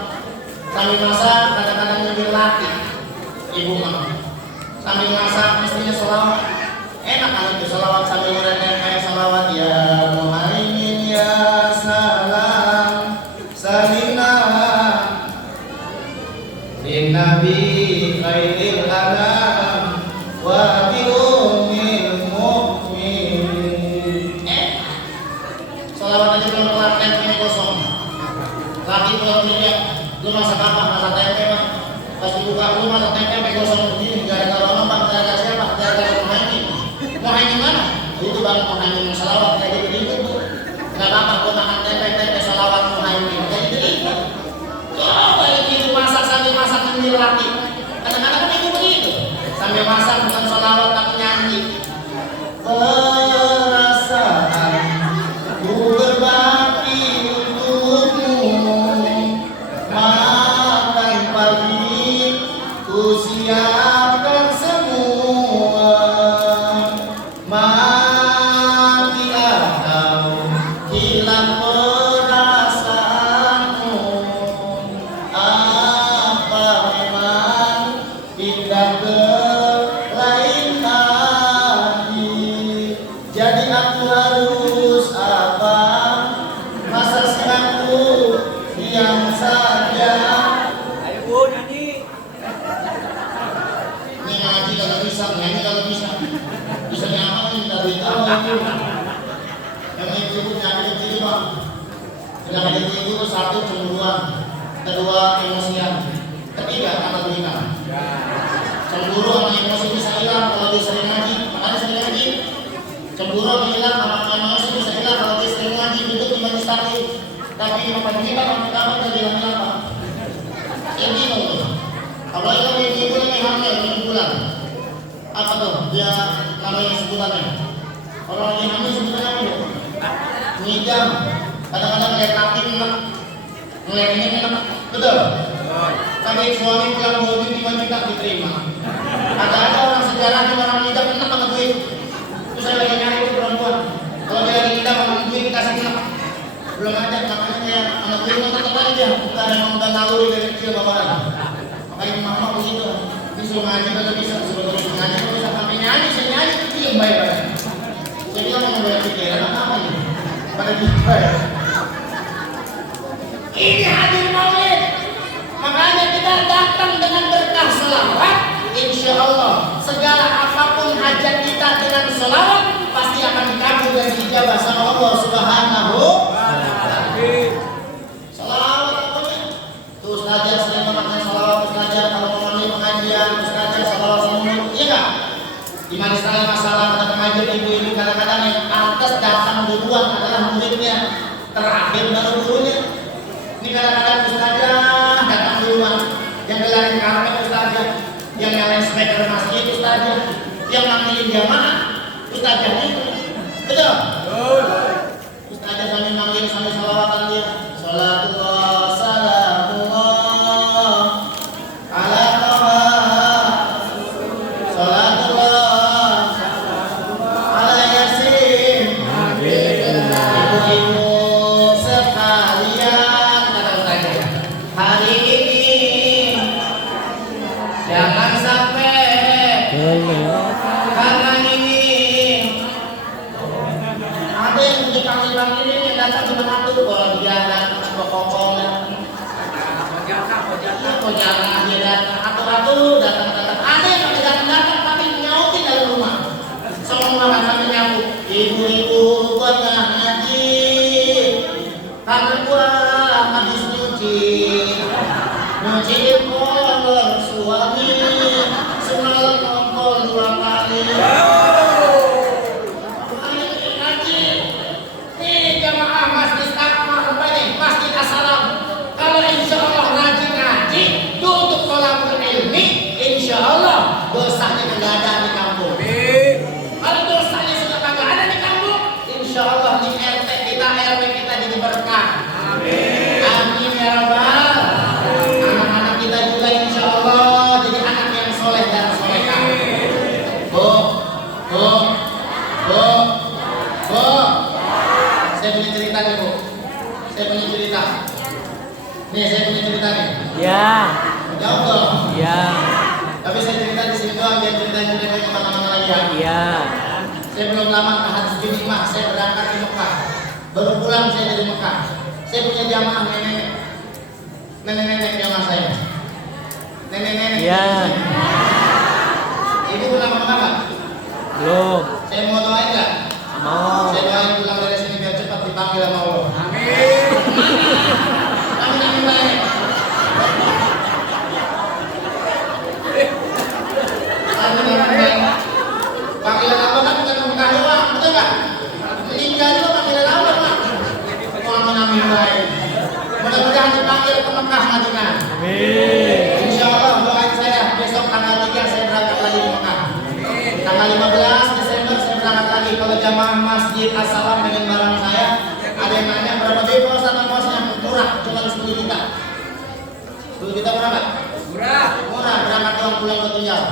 Sambil masak kadang-kadang nyambil laki ibu mama. Sambil masak mestinya salawat. Enak kan itu salawat sambil ngerendeng kayak salawat ya Muhaimin ya salam salina bin Nabi khairil anam wa bi ummil mu'minin. Salawat aja belum kelar, ini kosong. Laki laki kalau dia lu masak apa? Masak tempe Pak. Pas dibuka lu masak tempe pakai gosong begini gara-gara orang Pak, gara-gara siapa? Gara-gara Muhaimin. Muhaimin mana? Itu baru Muhaimin salawat kayak gitu Bu. Enggak apa-apa gua makan tempe salawat Muhaimin. Kayak gitu. Coba itu masak sambil masak sendiri laki. Kadang-kadang kan itu begitu. Sambil masak bukan salawat tapi nyanyi. Perasaan ku berbakti untukmu, makan pagi ku siapkan semua, mati atau hilang perasaanmu, apa memang pindah ke lain hati, jadi aku harus apa? Masa sekarangku diam saja. Ayo Bu nyanyi. Ini ngaji kalau bisa, nyanyi kalau bisa. Bisa apa nih dari tahu itu. Yang itu nyanyi itu Pak. Sedangkan itu satu cemburuan, kedua emosian, ketiga kata berikan. Cemburu sama emosi bisa hilang kalau dia sering ngaji, makanya sering ngaji. Cemburu sama hilang sama emosi bisa hilang kalau dia sering ngaji, itu di majelis taklim. Tapi yang paling kita kamu tadi bilang apa? Ini loh. Kalau itu bulan yang hamil, bulan. Apa tuh? Dia namanya sebutannya. Kalau lagi hamil sebutannya apa tuh? Ngidam. Kadang-kadang ngeliat laki enak, ngeliat ini enak, betul? Tapi suami pulang bodi 5 juta diterima. Ada orang sejarah di orang ngidam enak sama duit. Terus saya lagi nyari itu perempuan. Kalau dia lagi ngidam sama duit dikasih enak. Belum ada, makanya kayak anak duit mau tetap aja. Bukan emang udah naluri dari kecil bapak. Makanya mama begitu. Disuruh ngaji kalau bisa, suruh ngaji kalau bisa sampai nyanyi, saya nyanyi itu yang bayar. Saya bilang mau bayar pikiran apa ini? Pada dibayar. Ini hadir maulid. Makanya kita datang dengan berkah selawat. Insya Allah segala apapun hajat kita dengan selawat pasti akan dikabul dan dijabah sama Allah Subhanahu wa Ta'ala. Selawat pokoknya. Tuh saja sering memakai selawat saja kalau memenuhi pengajian, saja selawat semua. Iya nggak? Di mana sekali masalah pada pengajian ibu-ibu kadang-kadang yang atas datang duluan adalah muridnya, terakhir baru gurunya. Ini kadang-kadang ustazah datang duluan, yang gelarin karpet ustazah, yang nyalain speaker masjid ustazah, yang manggilin jamaah ustazah itu, betul? Ustazah sambil manggil sambil salawatan dia, salatullah salamullah ala taha, salatullah ala yasin, ibu-ibu sekalian, kata ustazah, hari ini jangan sampai karena ini ada yang dipanggil ini yang datang cuma satu, kalau dia datang kokong jangan dia datang atu datang ada yang datang tapi nyautin dari rumah semua kami nyaut ibu-ibu gua nggak ngaji karena gua habis nyuci kolor suami semalam ngompol 2 kali. Ngaji nih jamaah masjid apa nih masjid Assalam. Kalau insya Allah ngaji duduk thalabul ilmi, insya Allah dosanya tidak ada di kampung. Kalau dosanya sudah tidak ada di kampung, insya Allah di RT kita RW kita jadi berkah. Amin ya rabbal. Anak-anak kita juga insya Allah jadi anak yang soleh dan solehah. Bu. Saya punya cerita nih Bu. Saya punya cerita. Nih saya punya cerita nih. Ya. Jawab dong. Ya. Tapi saya cerita di sini doang, dia cerita ke kemana-mana lagi ya. Ya. Saya belum lama ke Haji bin Imah, saya berangkat ke Mekah. Baru pulang saya dari Mekah. Saya punya jamaah nenek jamaah saya. Nenek. Ya. Ibu pulang ke Mekah? Belum. Saya mau doain nggak? Mau. Saya doain pulang dari sini biar cepat dipanggil sama Allah. Amin. Mudah-mudahan dipanggil ke Mekah Madinah. Insya Allah doain saya besok tanggal 3 saya berangkat lagi ke Mekah. Tanggal 15 Desember saya berangkat lagi. Kalau jamaah Masjid As-Salam dengan barang saya, ada yang nanya berapa depo sama kosnya? Murah, cuma 10 juta. 10 juta murah nggak? Murah, berangkat doang pulang ke tinggal.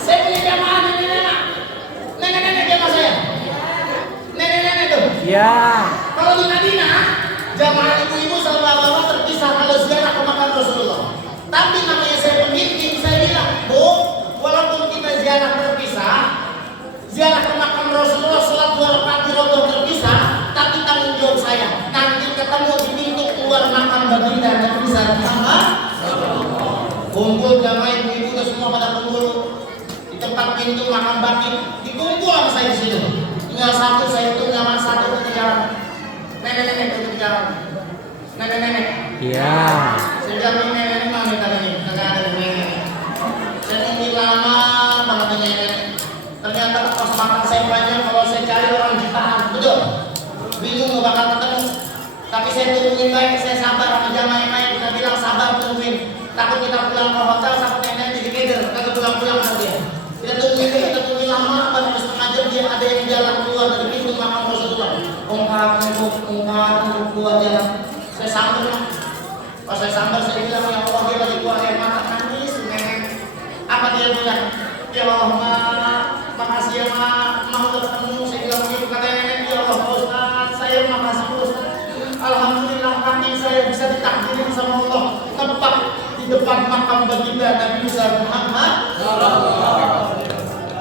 Saya punya jamaah nenek-nenek jamaah saya. Nenek-nenek tuh. Kalau di Madinah, jamaah ibu-ibu sama bapak terpisah kalau ziarah ke makam Rasulullah. Tapi namanya saya pemimpin, saya bilang, Bu, walaupun kita ziarah terpisah, ziarah ke makam Rasulullah, sholat 2 rakaat di roboh terpisah, tapi tanggung jawab saya. Nanti ketemu di pintu keluar makam baginda Nabi besar Muhammad. Kumpul jamaah ibu-ibu itu semua pada kumpul di tempat pintu makam baginda. Dikumpul sama saya di situ. Tinggal satu, saya itu nyaman satu ke jalan. Nenek-nenek itu di jalan. Nenek-nenek. Saya bilang ini nenek mana nih tadi nih? Kagak ada nenek. Saya nunggu lama banget nih nenek. Ternyata pas makan saya banyak, kalau saya cari orang jutaan, betul. Bingung nggak bakal ketemu. Tapi saya tungguin baik, saya sabar sama jamaah yang lain. Kita bilang sabar tungguin. Takut kita pulang ke hotel, takut nenek jadi keder. Kagak pulang-pulang sama dia. Kita tungguin lama, pada setengah jam dia ada yang jalan keluar dari pintu makam Rasulullah. Ungkap keluar jalan. Saya sambar. Pas saya sambar saya bilang ya Allah, dia lagi keluar air mata nangis nenek. Apa dia bilang? Ya Allah, makasih ya Ma, mau ketemu. Saya bilang begitu kata nenek. Ya Allah Pak Ustaz, saya makasih Pak Ustaz. Alhamdulillah kami saya bisa ditakdirin sama Allah tepat di depan makam baginda Nabi besar Muhammad.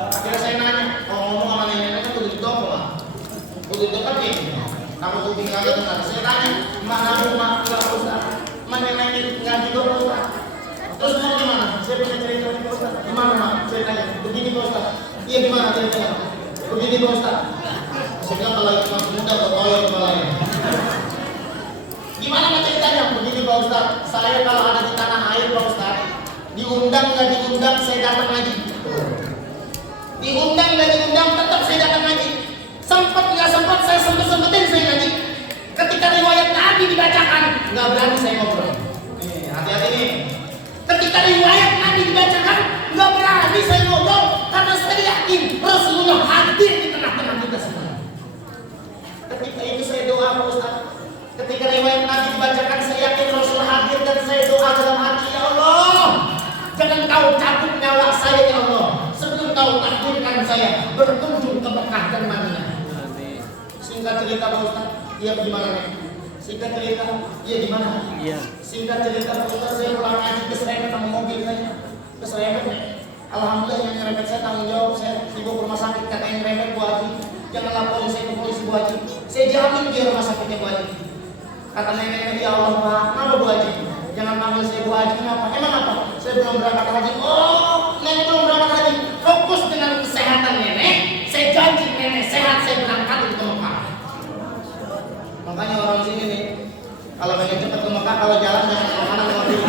Akhirnya saya nanya, ngomong sama nenek kudu ditolong Pak. Kudu ditepatin. Kamu tuh tinggalnya dengan saya tanya, mana Bu Ma, Pak Ustaz? Mana nenek ngaji Pak Ustaz? Terus mau gimana? Saya punya cerita Pak Ustaz. Gimana Mak? Saya tanya, begini Pak Ustaz. Iya gimana ceritanya? Begini Pak Ustaz. Saya bilang kalau itu masih muda, kotoyo kepalanya. Gimana ceritanya? Begini Pak Ustaz. Saya kalau ada di tanah air Pak Ustaz, diundang nggak diundang saya datang lagi. Diundang nggak diundang tetap saya datang lagi. Sempat nggak sempat saya sempetin saya ngaji. Ketika riwayat Nabi dibacakan nggak berani saya ngobrol. Nih hati-hati nih. Ketika riwayat Nabi dibacakan nggak berani saya ngobrol karena saya yakin Rasulullah hadir di tengah-tengah kita semua. Ketika itu saya doa Pak Ustaz. Ketika riwayat Nabi dibacakan saya yakin Rasulullah hadir dan saya doa dalam hati, ya Allah, jangan kau cabut nyawa saya ya Allah sebelum kau takdirkan saya berkunjung ke Mekah dan Madinah. Singkat cerita Pak Ustaz, iya gimana nih? Singkat cerita, iya gimana? Iya. Singkat cerita Pak Ustaz, saya pulang ngaji keserempet sama mobil saya. Keserempet nih. Alhamdulillah yang nyerempet saya tanggung jawab, saya dibawa ke rumah sakit, kata yang nyerempet Bu Haji, jangan laporin saya ke polisi Bu Haji. Saya jamin dia rumah sakitnya Bu Haji. Kata nenek, ya Allah Pak, kenapa Bu Haji? Jangan panggil saya Bu Haji, kenapa? Emang apa? Saya belum berangkat haji. Oh, nenek belum berangkat haji. Fokus dengan kesehatan nenek. Saya janji nenek sehat, saya berangkat ke Mekah. Makanya orang sini nih, kalau pengen cepat ke Mekah, kalau jalan jangan kemana-mana lewat dulu.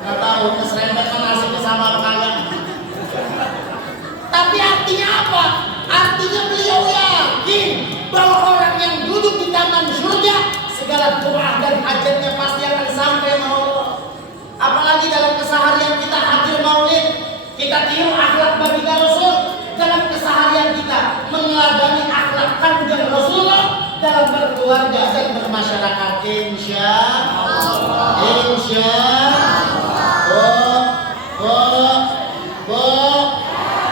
Nggak tahu keserempet kan nasibnya sama apa kagak. Tapi artinya apa? Artinya beliau yakin bahwa orang yang duduk di taman surga segala doa dan hajatnya pasti akan sampai sama Allah. Apalagi dalam keseharian kita hadir maulid, kita tiru akhlak baginda Rasul. Dalam keseharian kita meneladani akhlak kanjeng Rasulullah dalam berkeluarga dan bermasyarakat. Insya Allah. Insya Allah.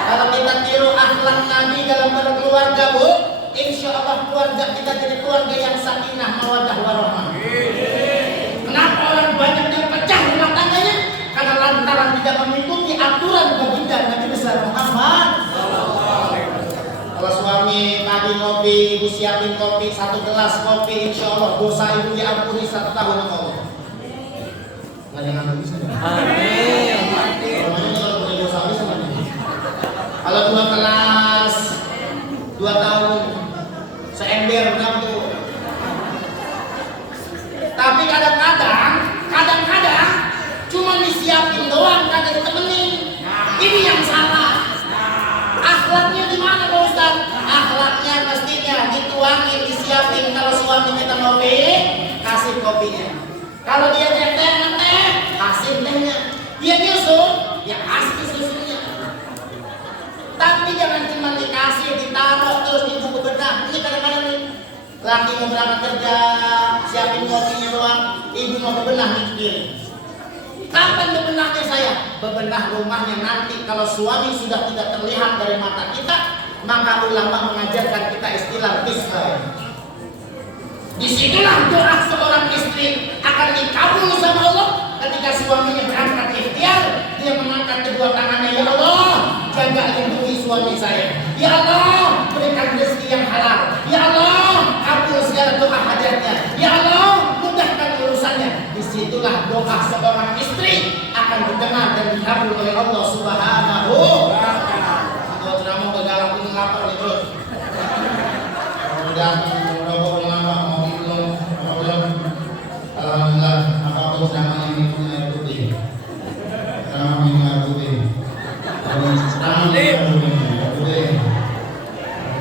Kalau kita tiru akhlak Nabi dalam berkeluarga, Bu, insya Allah keluarga kita jadi keluarga yang sakinah, mawaddah, warahmah. Kenapa orang banyak yang pecah rumah tangganya? Karena lantaran tidak mengikuti aturan baginda Nabi besar Muhammad. Kalau suami tadi ngopi, ibu siapin kopi, 1 gelas kopi, insya Allah dosa ibu diampuni 1 tahun sama Allah. Nggak ada yang bisa. Amin. Kalau boleh dosa habis sama dia. Kalau 2 gelas 2 tahun seember berapa tuh? Tapi kadang-kadang cuma disiapin doang kan laki disiapin kalau suami kita ngopi, kasih kopinya. Kalau dia teh, kasih tehnya. Dia nyusu, ya kasih susunya. Tapi jangan cuma dikasih, ditaruh terus ibu bebenah. Ini kadang-kadang nih, laki mau berangkat kerja, siapin kopinya doang, ibu mau bebenah nih. Kapan bebenahnya saya? Bebenah rumahnya nanti kalau suami sudah tidak terlihat dari mata kita, maka ulama mengajarkan kita istilah bismillah. Disitulah doa seorang istri akan dikabul sama Allah ketika suaminya berangkat ikhtiar, dia mengangkat kedua tangannya, ya Allah, jaga lindungi suami saya. Ya Allah, berikan rezeki yang halal. Ya Allah, kabul segala doa hajatnya. Ya Allah, mudahkan urusannya. Disitulah doa seorang istri akan didengar dan dikabul oleh Allah Subhanahu wa ta'ala. Kalau ceramah bergalak pun lapar nih terus. Alhamdulillah, apapun namanya minum air putih. Nama minum air putih. Nama air putih.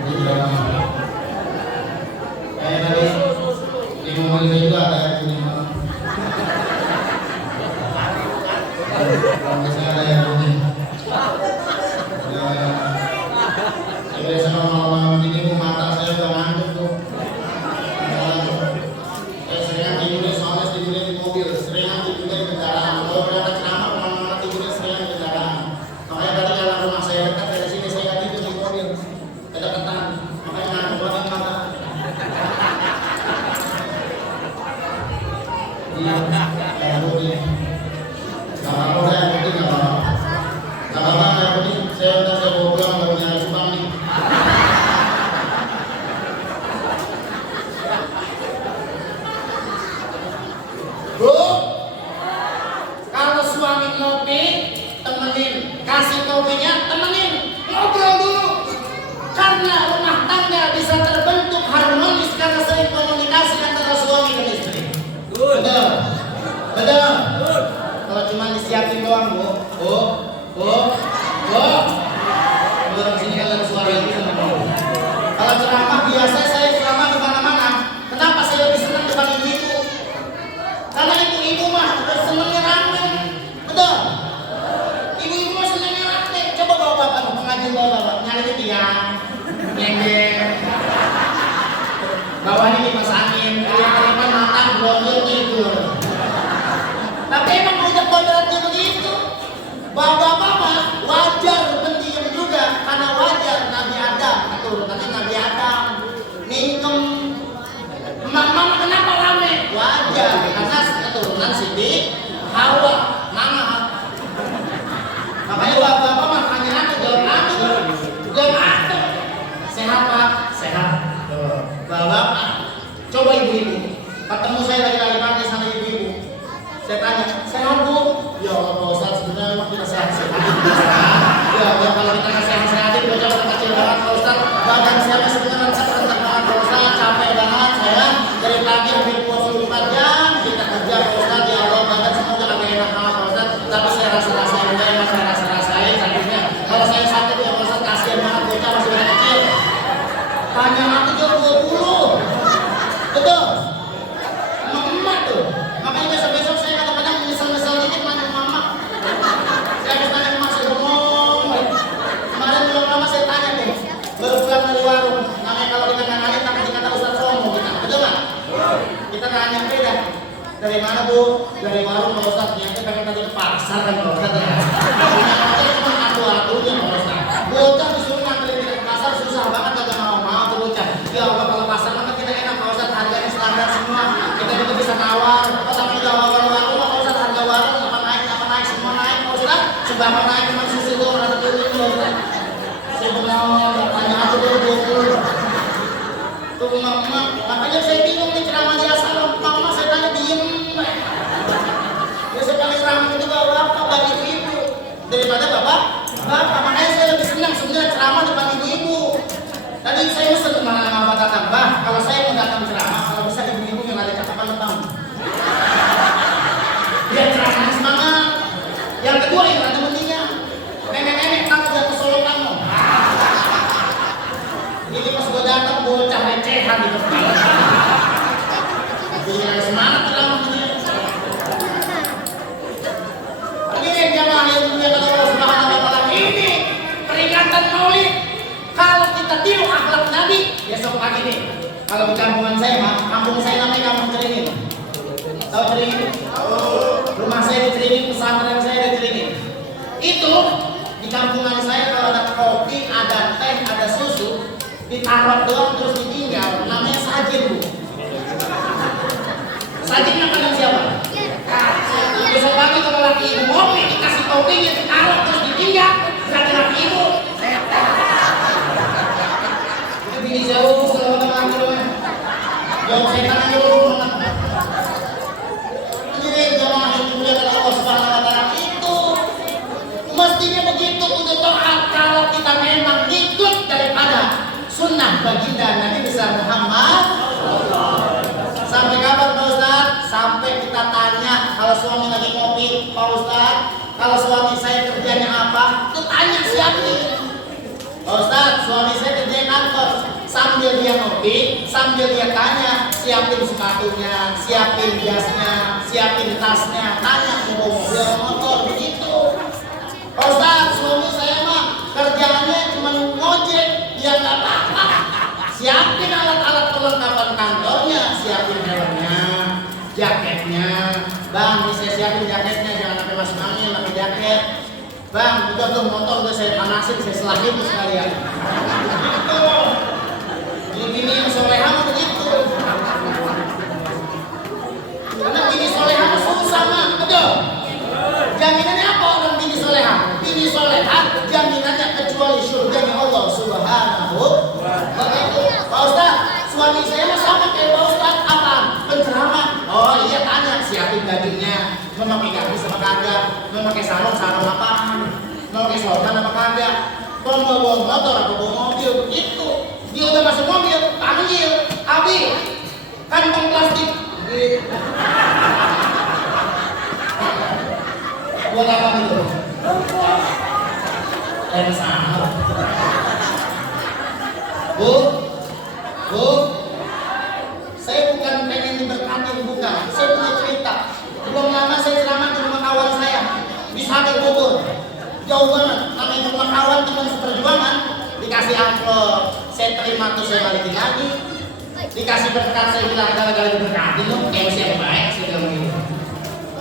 Itu dalam. Kayak tadi di mobil saya juga ada air putih. Kalau misalnya ada air putih. Saya biasa malam-malam ini mata saya udah ngantuk tuh. Seringan tidurnya soalnya tidurnya di mobil, seringan tidurnya di kendaraan. Kalau berangkat ceramah kemana-mana tidurnya seringan di kendaraan. Makanya tadi karena rumah saya dekat dari sini, saya nggak tidur di mobil, kedekatan. Makanya ngantuk banget mata. Iya, kayak putih. Nggak apa-apa, saya putih nggak apa-apa. Nggak apa-apa, kayak putih. Saya bawa pulang baru nyari supang nih. Bu, kalau suami ngopi, temenin. Kasih kopinya, temenin. Ngobrol dulu. Karena rumah tangga bisa terbentuk harmonis karena sering komunikasi antara suami dan istri. Betul. Betul. Kalau cuma disiapin doang, Bu. Orang sini kan ada suara itu sama kamu. Kalau ceramah biasa saya ceramah di mana-mana. Kenapa saya lebih senang depan ibu-ibu? Karena ibu-ibu mah senangnya rame, betul. Ibu-ibu mah senangnya rame. Coba bawa bapak, pengajian bawa bapak, nyari tiang, nyender, bawahnya dipasangin, kelihatan matang, blondir gitu. Tapi emang udah kodratnya begitu. Bapak-bapak mah wajar pendiam juga, karena wajar Nabi Adam, keturunannya Nabi Adam, mingkem. Mama kenapa rame? Wajar, karena keturunan Siti Hawa, mama. Makanya bapak-bapak makanya aku jawab aku. Sehat Pak? Sehat. Bapak, coba ibu-ibu. Ketemu saya lagi kali sama ibu-ibu. Saya tanya, sehat Bu? Ya Allah Pak Ustadz, sebenarnya memang kita sehat-sehat. Ya kalau kita nggak sehat-sehatin, bocah kita kecil banget Pak Ustadz. Badan saya sebenarnya rentak banget Pak Ustadz, capek banget saya. Dari pagi hampir 24 jam kita kerja Pak Ustadz. Ya Allah, badan semua udah kagak enak banget Pak Ustadz. Tapi saya rasa-rasain, saya rasa-rasain sakitnya. Kalau saya sakit ya Pak Ustadz, kasihan banget bocah masih banyak kecil. Tanya aku jauh 20. Betul? Emak tuh. Makanya besok-besok saya kadang-kadang menyesal-nyesal dikit nanya mama. Saya harus tanya emak, saya ngomong. Kemarin belum lama saya tanya deh, baru pulang dari warung. Namanya kalau kita nganalin takut dikata Ustadz sombong kita, betul nggak? Kita nanya beda. Dari mana Bu? Dari warung Pak Ustadz. Niatnya pengen tadi ke pasar kan Pak Ustadz ya. Kita cuma atu-atunya Pak Ustadz. Bocah disuruh nganterin kita ke pasar susah banget, kagak mau tuh bocah. Ya Allah, kalau pasar kan kita enak Pak Ustadz, harganya standar semua. Kita juga bisa nawar. Tapi udah warung-warung Pak Ustadz, harga warung apa naik semua naik Pak Ustadz. Sembako naik cuma susu doang, rata dulu Pak Ustadz. Saya benar, tanya aku dulu 20. Tuh mama, makanya saya bingung nih ceramah di asal. Mama saya tanya diem. Ya saya paling ramai itu bapak bagi ibu daripada bapak. Makanya saya lebih senang sebenarnya ceramah depan ibu-ibu. Tadi saya mesen kemana sama Pak Tatang, Bah, kalau saya mau datang ceramah, kalau bisa ibu-ibu yang ada cakapan depan. Biar ceramah semangat. Yang kedua yang ada pentingnya, nenek-nenek takut dan kesolokan. Ini pas gue datang bocah recehan di semangat ceramah ini. Ini jamaah yang dimuliakan Allah Subhanahu wa taala, ini peringatan Maulid. Kalau kita tiru akhlak Nabi, besok pagi nih. Kalau di kampungan saya, kampung saya namanya Kampung Ceringin. Tahu Ceringin? Rumah saya di Ceringin, pesantren saya di Ceringin. Itu di kampungan saya kalau ada kopi, ada teh, ada susu, ditaruh doang terus ditinggal, namanya sajin, Bu. Sajin makanan siapa? Besok pagi kalau laki ibu ngopi dikasih kopinya ditaruh terus ditinggal, berarti laki ibu. Itu bini jauh kalau teman teman. Jauh setan dulu. Ini jamaah yang dimuliakan Allah Subhanahu wa taala, itu mestinya begitu untuk taat kalau kita memang ikut daripada sunnah baginda Nabi besar Muhammad. Sampai kapan Pak Ustaz? Sampai kita tanya kalau suami lagi ngopi, Pak Ustaz, kalau suami saya kerjanya apa? Itu tanya siapin. Pak Ustaz, suami saya kerja kantor. Sambil dia ngopi, sambil dia tanya, siapin sepatunya, siapin jasnya, siapin tasnya, tanya mau mobil atau motor, begitu. Pak Ustaz, suami saya mah kerjaannya cuma ngojek, dia nggak apa-apa. Siapin alat-alat perlengkapan kantornya, siapin helmnya, jaketnya. Bang, ini saya siapin jaketnya, jangan sampai masuk angin, pakai jaket. Bang, udah tuh motor udah saya panasin, saya selahin tuh sekalian. Gitu. Ini yang soleha mah begitu. Karena bini soleha mah susah mah, betul. Jaminannya apa orang bini soleha? Bini soleha jaminannya kecuali surganya Allah Subhanahu wa taala. Pak Ustaz, suami saya mah sama kayak Pak Ustaz, apa? Penceramah. Oh iya, tanya, siapin dagingnya, mau pakai gamis apa kagak, mau pakai sarung apaan, mau pakai sorban apa kagak, mau bawa motor apa bawa mobil, begitu. Dia udah masuk mobil, panggil, Abi, kantong plastik. Buat apa itu? Sama. Bu, saya bukan pengen diberkatin, bukan. Saya punya cerita. Belum lama saya ceramah di rumah kawan saya di Sadar Bogor. Jauh banget, namanya rumah kawan teman seperjuangan. Dikasih amplop, saya terima tuh saya balikin lagi. Dikasih berkat, saya bilang gara-gara diberkatin dong, kayak siapa baik, saya bilang gitu.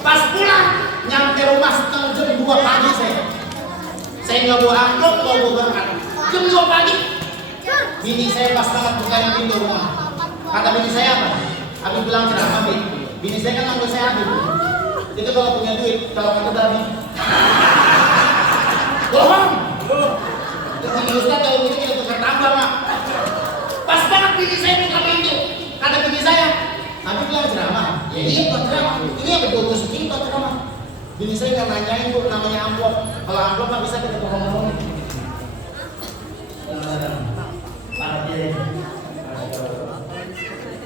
Pas pulang, nyampe rumah setengah jam 2 pagi saya nggak bawa amplop, nggak bawa berkat. Jam 2 pagi, bini saya pas banget bukain pintu rumah. Kata bini saya apa? Habis bilang ceramah, bini saya kan nanggung saya habis. Itu kalau punya duit, kalau nggak tadi. Bohong. Bini Ustaz kalau gitu kita tukar tambah, Mak. Pas banget bini saya buka pintu. Kata bini saya, habis bilang ceramah. Ya iya buat ceramah. Ini yang berdua sejuta ceramah. Bini saya nggak nanyain Bu namanya amplop. Kalau amplop nggak bisa kita bohong-bohong.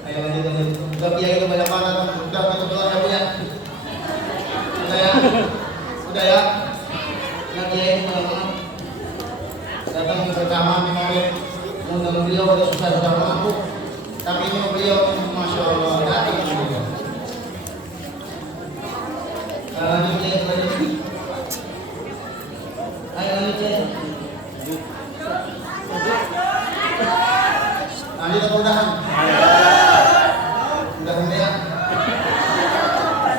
Ayo lanjut. Udah Kiai itu banyak banget. Udah kita pulang ya Bu ya. Udah ya. Udah Kiai pulang. Datang bersama di mobil. Undang beliau udah susah mampu. Tapi ini beliau Masya Allah datang beliau. Lanjut ya, lanjut. Ayo lanjut ya. Lanjut atau udahan? Udahan ya.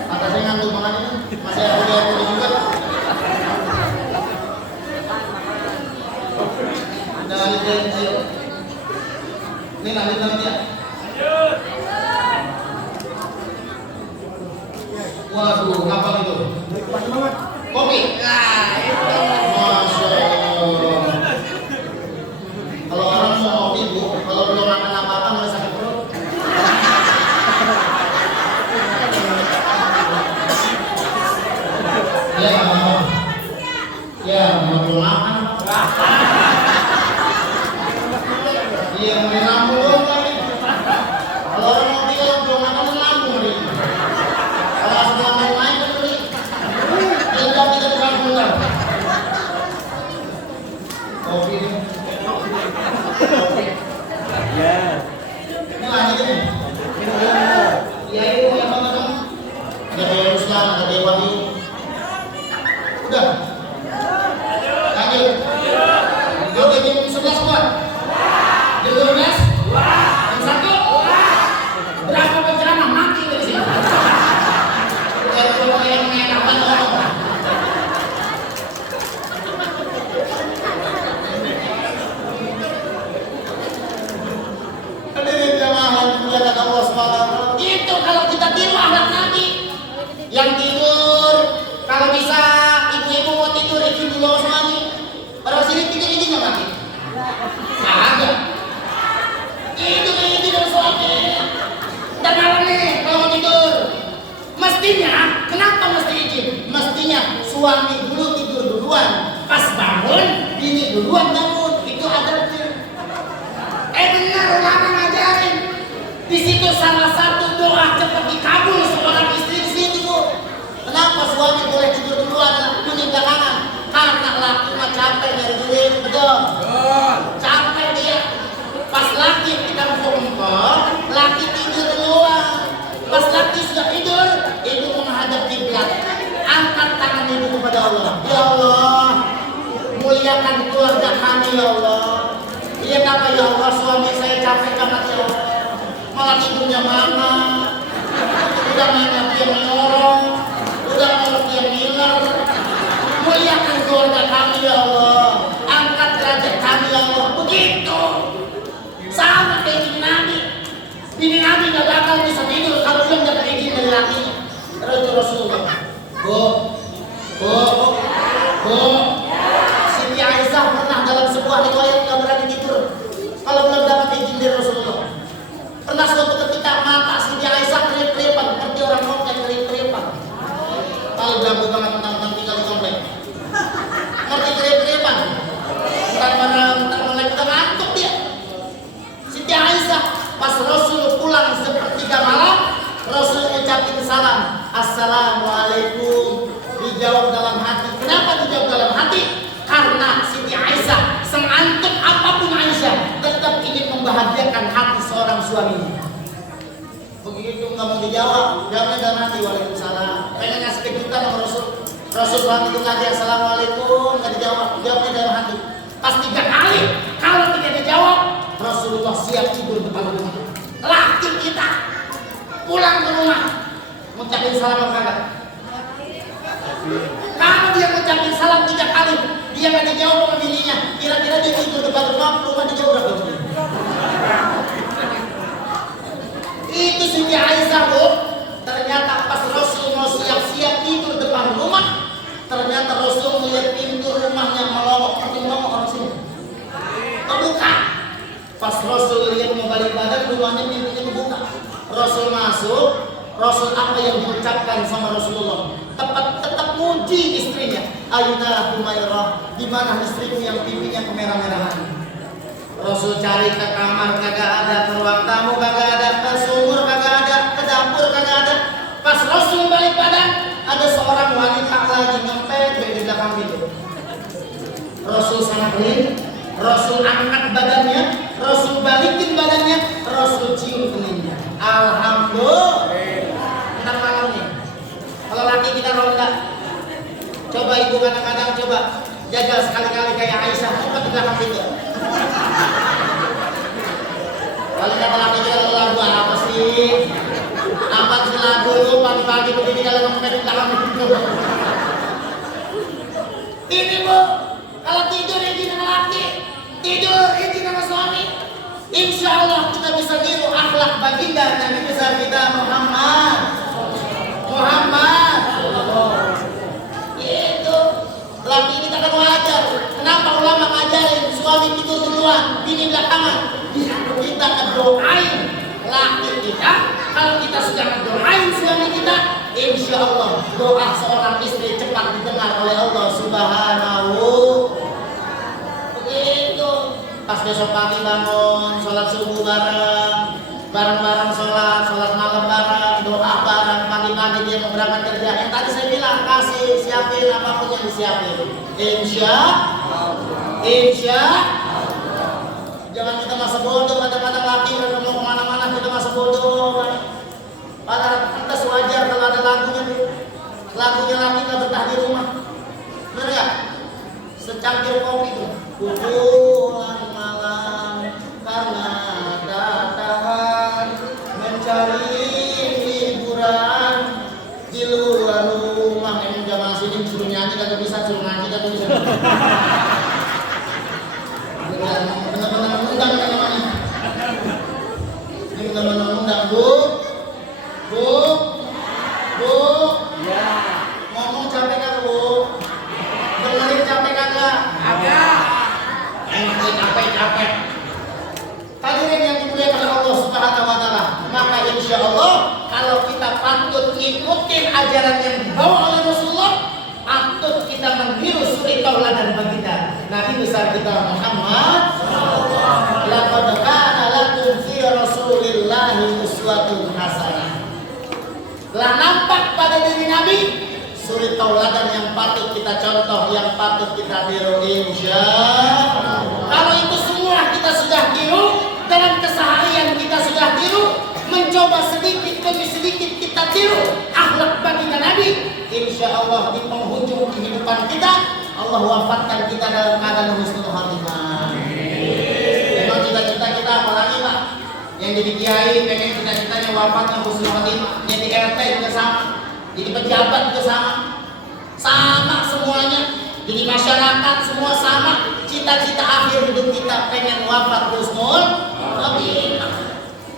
Atas saya ngantuk banget ini. Masih ada kuliah juga. Udah lanjut ya, ayo. Ini lanjut ya. Waduh, apa itu? Kopi. Masya Allah. Kalau orang mau kopi Bu, kalau belum makan apa-apa nggak sakit perut. Ya, ya, belum makan. Iya, mau lambung dong lagi. Kalau orang kopi kalau belum makan lambung lagi. Kalau sebelum main kan beli. Kita bukan Dewa Ruslan, ada Dewa Wahyu. Udah. Lanjut. Oke, jam 11 kuat. Jam 12. Jam 1. Berapa penceramah mati dari sini. Kalau yang enak banget. Hadirin jamaah yang dimuliakan Allah SWT. Itu kalau kita tiru akhlak Nabi. Yang tidur, kalau bisa ibu-ibu mau tidur izin dulu sama suami. Orang sini tidur izin nggak mati? Nggak ada. Tidur izin sama suami. Dan malam nih kalau mau tidur, mestinya kenapa mesti izin? Mestinya suami dulu tidur duluan, pas bangun bini duluan bangun. Itu adabnya. Benar ulama ngajarin. Di situ salah satu doa cepat dikabul seorang istri di situ, Bu. Kenapa suami boleh tidur duluan, bini belakangan? Karena laki mah capek dari duit, betul? Capek dia. Pas laki kita ngumpul, laki tidur duluan. Pas laki sudah tidur, itu menghadap kiblat. Angkat tangan ibu kepada Allah. Ya Allah, muliakan keluarga kami ya Allah. Iya apa ya Allah, suami saya capek banget ya Allah. Malah tidurnya mana? Udah mana dia menyorong, udah mana dia ngiler. Muliakan keluarga kami ya Allah. Angkat derajat kami ya Allah. Begitu. Sama kayak bini Nabi. Bini Nabi gak bakal bisa tidur kalau belum dapat izin dari lakinya. Rasulullah. Bu. Siti Aisyah pernah dalam sebuah riwayat gak berani tidur kalau belum dapat izin dari Rasulullah. Pernah suatu ketika mata Siti Aisyah kerip-keripan, seperti orang komplek kerip-keripan. Kalau jago banget tentang tinggal di komplek. Ngerti kerip-keripan? Bentar melek udah ngantuk dia. Siti Aisyah pas Rasul pulang sepertiga malam, Rasul ucapin salam, Assalamualaikum. Dijawab dalam hati. Kenapa dijawab dalam hati? Karena Siti Aisyah sengantuk apapun Aisyah tetap ingin membahagiakan hati seorang suaminya. Begitu nggak mau dijawab, jawabnya dalam hati, Waalaikumsalam. Pengen ngasih kejutan sama Rasul. Rasul bilang itu ngaji Assalamualaikum, nggak dijawab, jawabnya dalam hati. Pas 3 kali, kalau tidak dijawab, Rasulullah siap tidur depan rumah. Laki kita pulang ke rumah, ngucapin salam apa kagak? Kalau dia ngucapin salam 3 kali, dia nggak dijawab sama bininya, kira-kira dia tidur depan rumah dijawab berapa? Itu Siti Aisyah, Bu. Ternyata pas Rasul mau siap-siap tidur depan rumah, ternyata Rasul melihat pintu rumahnya melongok orang sini. Kebuka. Pas Rasul lihat mau balik badan, rumahnya pintunya kebuka. Rasul masuk, Rasul apa yang diucapkan sama Rasulullah? Tetap muji istrinya. Ayuna Humairah, di mana istriku yang pipinya kemerah-merahan? Rasul cari ke kamar kagak ada, ke ruang tamu kagak ada, ke sumur kagak ada, ke dapur kagak ada. Pas Rasul balik badan, ada seorang wanita lagi ngempet di belakang pintu. Rasul samperin, Rasul angkat badannya, Rasul balikin badannya, Rasul cium keningnya. Alhamdulillah. Ntar malam nih, kalau laki kita ronda, coba ibu kadang-kadang coba jaga sekali-kali kayak Aisyah, cepat di belakang pintu. Kalau kata laki kita lagu apa sih? Apa sih lagu pagi-pagi begini kalau ngomongin di belakang pintu? Ini Bu, kalau tidur izin sama laki, tidur izin sama suami, insya Allah kita bisa niru akhlak baginda Nabi besar kita Muhammad. Itu laki ini kan wajar. Kenapa ulama ngajarin suami tidur duluan, bini belakangan? Kita ngedoain laki kita. Kalau kita sudah ngedoain suami kita, insya Allah doa seorang istri cepat didengar oleh Allah Subhanahu. Begitu. Pas besok pagi bangun, sholat subuh bareng-bareng sholat malam bareng, doa bareng, pagi-pagi dia mau berangkat kerja. Yang tadi saya bilang kasih siapin apapun yang disiapin. Insya jangan kita masa bodoh, kadang-kadang laki udah mau kemana-mana kita masa bodoh. Padahal kita wajar kalau ada lagunya lagunya lagi nggak betah di rumah, bener nggak? Secangkir kopi tuh, pulang malam karena tak tahan mencari hiburan di luar rumah. Emang zaman sini suruh nyanyi kagak bisa, suruh ngaji kagak bisa. Bener-bener undang kan namanya. Ini bener-bener undang, Bu. Ya. Ngomong capek kagak, Bu? Dengerin capek kagak? Agak. Capek. Hadirin yang dimuliakan Allah Subhanahu wa taala, maka insya Allah kalau kita patut ikutin ajaran yang dibawa oleh Rasulullah, patut kita meniru suri tauladan bagi kita Nabi besar kita Muhammad sallallahu alaihi wasallam. Laqad kana lakum fi Rasulillahi uswatun hasanah. Telah nampak pada diri Nabi suri tauladan yang patut kita contoh, yang patut kita tiru insya Allah. Kalau itu semua kita sudah tiru, dalam keseharian kita sudah tiru, mencoba sedikit demi sedikit kita tiru akhlak baginda Nabi, insya Allah di penghujung kehidupan kita Allah wafatkan kita dalam keadaan husnul khatimah. Memang cita-cita kita apalagi Pak? Yang jadi kiai pengen cita-citanya wafatnya husnul khatimah, jadi RT juga sama, jadi pejabat juga sama semuanya, jadi masyarakat semua sama. Cita-cita akhir hidup kita pengen wafat husnul khatimah.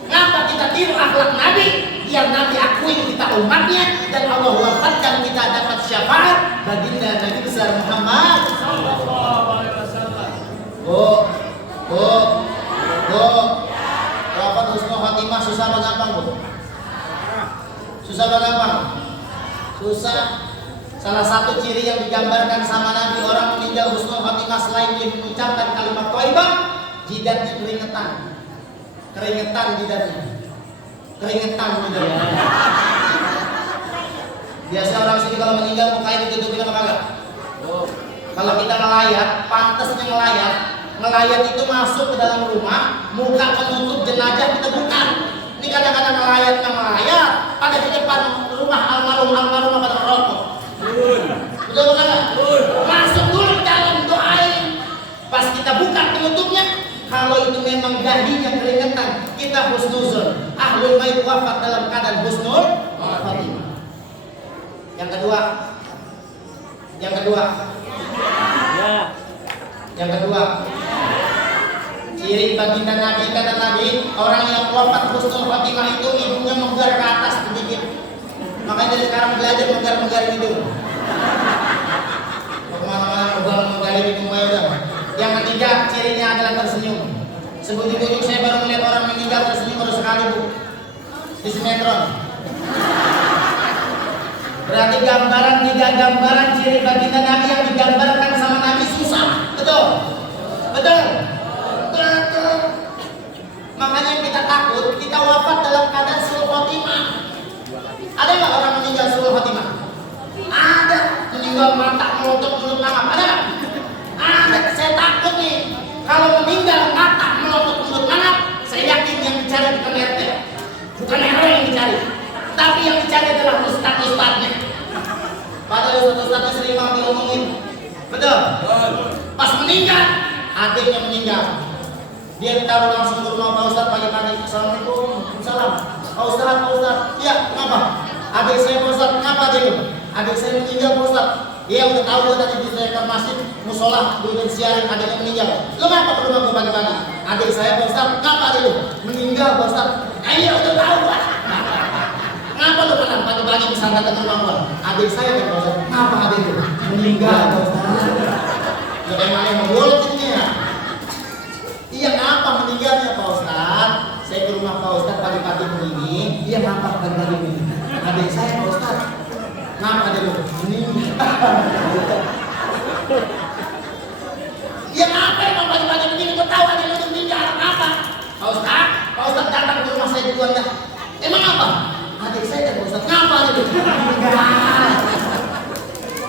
Kenapa kita tiru akhlak Nabi? Biar Nabi akui kita umatnya dan Allah wafatkan kita dapat syafaat baginda Nabi besar Muhammad sallallahu alaihi wasallam. Wafat husnul khatimah susah apa gampang, Bu? Susah apa gampang? Susah. Salah satu ciri yang digambarkan sama Nabi orang meninggal husnul khatimah selain dia mengucapkan kalimat thayyibah, jidatnya keringetan jidatnya. Biasa orang sini kalau meninggal mukanya ditutupin apa kagak? Kalau kita ngelayat, pantasnya ngelayat itu masuk ke dalam rumah, muka menutup jenazah kita bukan. Ini kadang-kadang ngelayat, pada di depan rumah almarhum pada merokok. Betul kan? Masuk dulu dalam doain. Pas kita buka penutupnya, kalau itu memang dahinya keringetan, kita husnuzon. Ahlul bait wafat dalam keadaan husnul khatimah. Yang kedua, ciri baginda Nabi kata Nabi, orang yang wafat husnul khatimah itu hidungnya menggar ke atas sedikit. Makanya dari sekarang belajar menggar hidung. Kemana-mana menggar hidung udah. Yang ketiga, cirinya adalah tersenyum. Sebut-sebut saya baru melihat orang meninggal tersenyum baru sekali, Bu, di sinetron. Berarti tiga gambaran ciri baginda Nabi yang digambarkan sama Nabi susah. Betul. Makanya kita takut kita wafat dalam keadaan sul khotimah. Ada nggak orang meninggal sul khotimah? Ada. Meninggal mata melotot mulut mangap. Ada nggak? Ada. Saya takut nih kalau meninggal mata melotot mulut mangap. Saya yakin yang dicari bukan RT, bukan RW yang dicari, tapi yang dicari adalah ustadz-ustadznya. Padahal ustadz-ustadznya sering banget diomongin. Betul? Pas meninggal, adiknya meninggal, dia ditaruh langsung ke rumah Pak Ustadz pagi-pagi. Assalamualaikum, salam. Pak Ustadz, iya, kenapa? Adik saya Pak Ustadz, kenapa adik lu? Adik saya meninggal Pak Ustadz. Iya, udah tahu gue tadi di saya ke masjid, musola, gue siarin adiknya meninggal. Lu ngapa ke rumah gue pagi-pagi? Adik saya Pak Ustadz, kenapa adik lu? Meninggal Pak Ustadz. Iya, udah tahu Pak. Kenapa lu pernah pagi-pagi bisa datang ke rumah gue? Adik saya kan Pak Ustadz, kenapa adik lu? Meninggal Pak Ustadz. Lu emangnya menggoloknya? Iya, kenapa meninggalnya Pak Ustadz? Saya ke rumah Pak Ustadz pagi-pagi begini. Iya, kenapa pagi-pagi begini? Adik saya Pak Ustadz. Kenapa adik lu? Meninggal. Iya, kenapa emang pagi-pagi begini? Gue tahu adik lu meninggal. Kenapa? Pak Ustadz datang ke rumah saya duluan dah. Emang apa? Adik saya kan Pak Ustadz. Kenapa adik lu? Meninggal.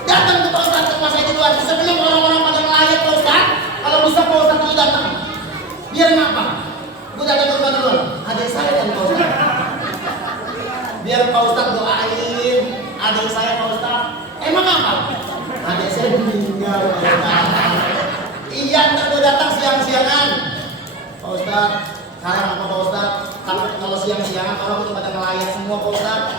Datang ke Pak Ustadz ke rumah saya duluan. Sebelum orang-orang pada melayat Pak Ustadz. Kalau bisa Pak Ustadz dulu datang. Biar ngapa? Gue datang ke rumah duluan. Adik saya kan Pak Ustadz. Biar Pak Ustadz doain adik saya Pak Ustadz. saya meninggal. Iya, ntar gue datang siang-siangan. Pak Ustadz, sekarang apa Pak Ustadz? Takut kalau siang-siangan orang udah pada ngelayat semua Pak Ustadz.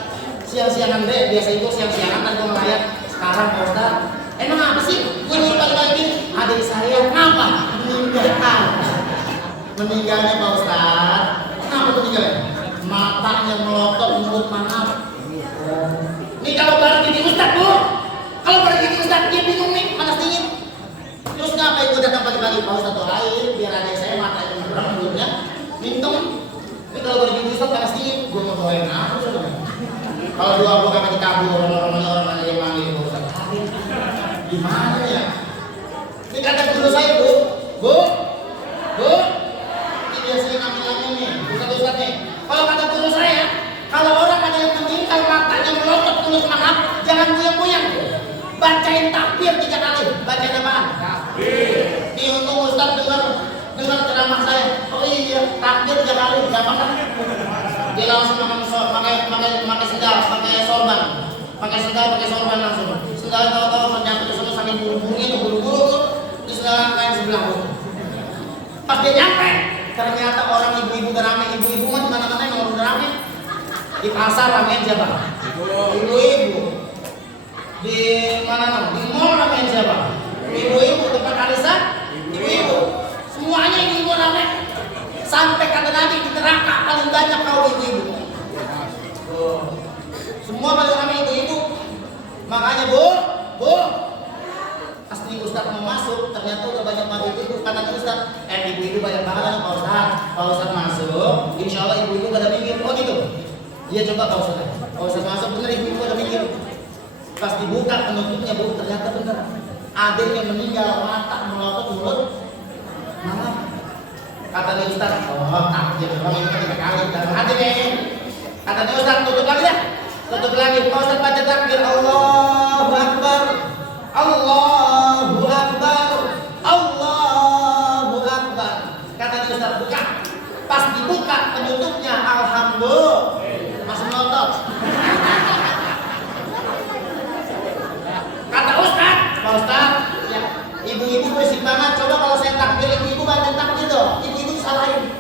Siang-siangan deh, biasa itu siang-siangan kan gue ngelayat. Sekarang Pak Ustadz, emang apa sih? Gue nyuruh pagi-pagi gini, adik saya kenapa? Meninggal. Meninggalnya Pak Ustadz. Kenapa tuh meninggalnya? Matanya melotot, mulut maaf. Ini kalau baru jadi Ustadz Bu, kalau baru jadi Ustadz dia bingung nih, panas dingin. Terus ngapain gue datang pagi-pagi? Pak Ustadz tuh air, biar adik saya matanya kurang mulutnya minum. Ini kalau baru jadi Ustadz panas dingin, gue mau doain apa sebenarnya? Kalau doa gue kan dikabul orang yang manggil Pak Ustadz. Gimana ya? Ini kata guru saya Bu, Bu, ini biasanya ngambil nih, Ustadz nih. Kalau kata guru saya, kalau orang ada yang meninggal matanya melotot mulut maaf, jangan buyang-buyang. Bacain takbir 3 kali. Bacain apaan? Takbir. Ini untung Ustadz dengar ceramah saya. Oh iya, takbir 3 kali, gampang kan? Dia langsung pakai sendal, pakai sorban. Pakai sendal, pakai sorban langsung. Sendal tahu-tahu ternyata di sana saking buru-buru di sendal kain sebelah. Pas dia nyampe, ternyata orang ibu-ibu udah rame. Ibu-ibu mah di mana-mana yang udah rame. Di pasar ramean siapa? Ibu-ibu. Di mana? Di mall ramean siapa? Ibu-ibu. Tempat arisan? Ibu-ibu. Semuanya ibu-ibu rame. Sampai kata Nabi di neraka paling banyak kaum ibu-ibu. Semua paling rame ibu-ibu. Makanya Bu, pas nih Ustadz mau masuk, ternyata udah banyak banget ibu-ibu. Kata Ustadz, ibu-ibu banyak banget kan Pak Ustadz. Pak Ustadz masuk, insya Allah ibu-ibu pada mikir. Oh gitu? Iya coba Pak Ustadz. Pak Ustadz masuk, bener ibu-ibu pada mikir. Pas dibuka penutupnya Bu, ternyata bener. Ada yang meninggal, mata melotot mulut. Malah kata dia Ustadz, oh takdir, orang ini kan 3 kali. Dan hati nih. Kata dia Ustadz, tutup lagi ya. Tutup lagi. Pak Ustadz baca takbir. Allahu Akbar. Allahu Akbar. Allahu Akbar. Kata dia Ustadz, buka. Pas dibuka penutupnya, alhamdulillah. Masih melotot. Kata Ustadz, Pak Ustadz, ya, ibu-ibu berisik banget. Coba kalau saya takbir, ibu-ibu bantu takbir dong. Ibu-ibu salahin.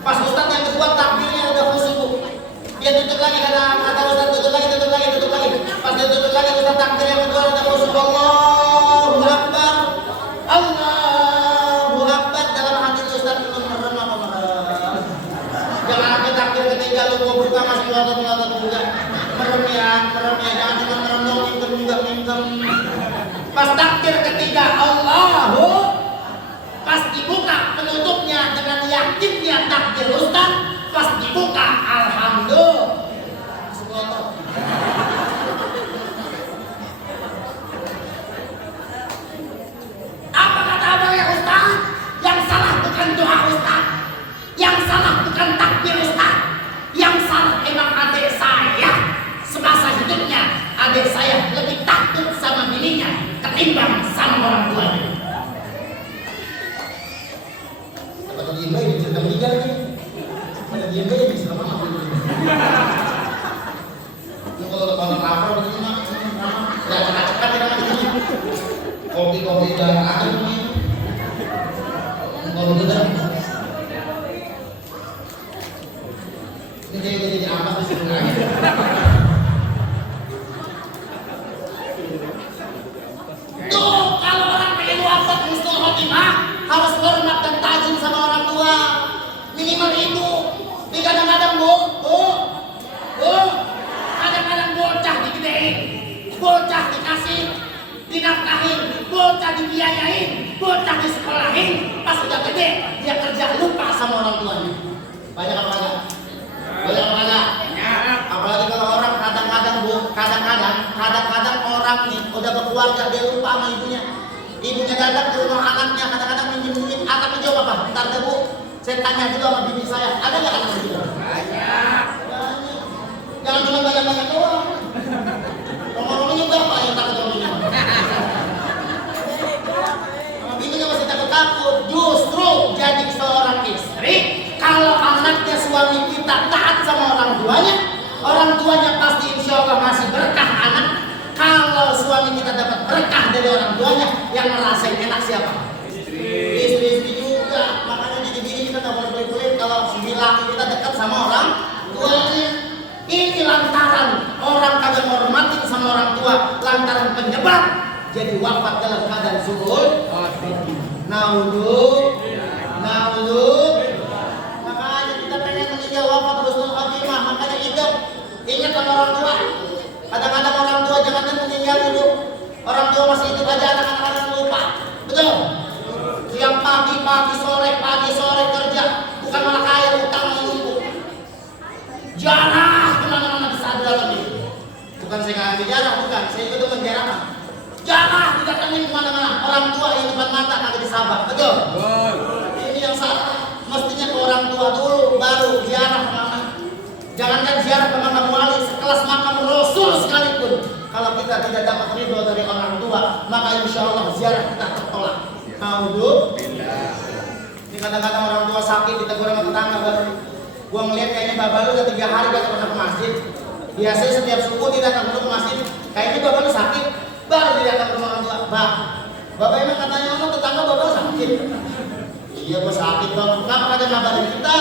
Pas Ustadz yang kedua takbirnya udah khusyuk Bu. Dia tutup lagi kata Ustadz, tutup lagi. Pas dia tutup lagi Ustadz takbir yang kedua udah khusyuk. Allahu Akbar. Allahu Akbar. Dalam hati Ustadz belum merem apa merem. Jangan sampai takbir ketiga lu mau buka masih melotot juga. Merem ya, jangan cuma merem dong, mingkem. Pas takbir ketiga Allahu, pas dibuka penutupnya dengan yakinnya takbir Ustadz, pas dibuka alhamdulillah. Apa kata abang ya Ustadz? Yang salah bukan doa Ustadz, yang salah bukan takbir Ustadz, yang salah emang adik saya. Semasa hidupnya adik saya lebih takut sama bininya ketimbang sama orang tuanya. Apa diem baik cerita meninggal nih? Mana diem baik bisa lama apa ini? Kalau orang lapar begini mah, ya cepat kita begini. Kopi udah ada nih. Kalau udah ini jadi apa sih sebenarnya? Tuh, kalau orang pengen wafat husnul khotimah harus hormat dan tajam sama orang tua. Minimal itu. Ini kadang-kadang Bu, kadang-kadang bocah digedein, bocah dikasih, dinafkahin, bocah dibiayain, bocah disekolahin. Pas udah gede, dia kerja lupa sama orang tuanya. Banyak apa enggak? Apalagi kalau orang kadang-kadang Bu, kadang-kadang orang nih udah berkeluarga dia lupa sama ibunya. Ibunya datang ke rumah anaknya, kadang-kadang minjem duit, anaknya jawab apa? Bentar deh Bu, saya tanya dulu sama bini saya, ada nggak anak begitu? Banyak. Jangan cuma banyak-banyak doang. Ngomong-ngomong juga Pak yang takut sama bini. Sama bininya masih takut-takut. Justru jadi seorang istri, kalau anaknya suami kita taat sama orang tuanya pasti insya Allah masih berkah anak. Kalau suami kita dapat berkah dari orang tuanya, yang ngerasain enak siapa? Istri juga. Makanya di gini kita nggak boleh pelit-pelit kalau si laki kita dekat sama orang tuanya. Ini lantaran orang kagak menghormati sama orang tua, lantaran penyebab jadi wafat dalam keadaan zuhud. Naudzubillah. Makanya kita pengen meninggal wafat husnul khatimah. Makanya ingat sama orang tua. Kadang-kadang orang tua jangan meninggal hidup. Orang tua masih hidup aja, anak-anak lupa. Betul? Siang pagi sore kerja, bukan malah kaya utang menumpuk. Jarah kemana-mana bisa ada dalam ini. Bukan saya nggak ambil jarah, bukan. Saya ikut menjarah. Jarah didatengin kemana-mana. Orang tua yang depan mata kagak disabak. Betul? Ini yang salah. Mestinya ke orang tua dulu, baru ziarah ke mama. Jangankan ziarah ke makam wali, sekelas makam Rasul sekalipun. Kalau kita tidak dapat ridho dari orang tua, maka insya Allah ziarah kita tertolak. Alhamdulillah. Ini kadang-kadang orang tua sakit, ditegur sama tetangga baru. Gua ngeliat kayaknya bapak lu udah 3 hari gak pernah ke masjid. Biasanya setiap subuh dia datang dulu ke masjid. Kayaknya bapak lu sakit, baru dia datang ke rumah orang tua. Bapak emang katanya sama tetangga bapak sakit. Iya gua sakit bang. Kenapa kagak ngabarin kita?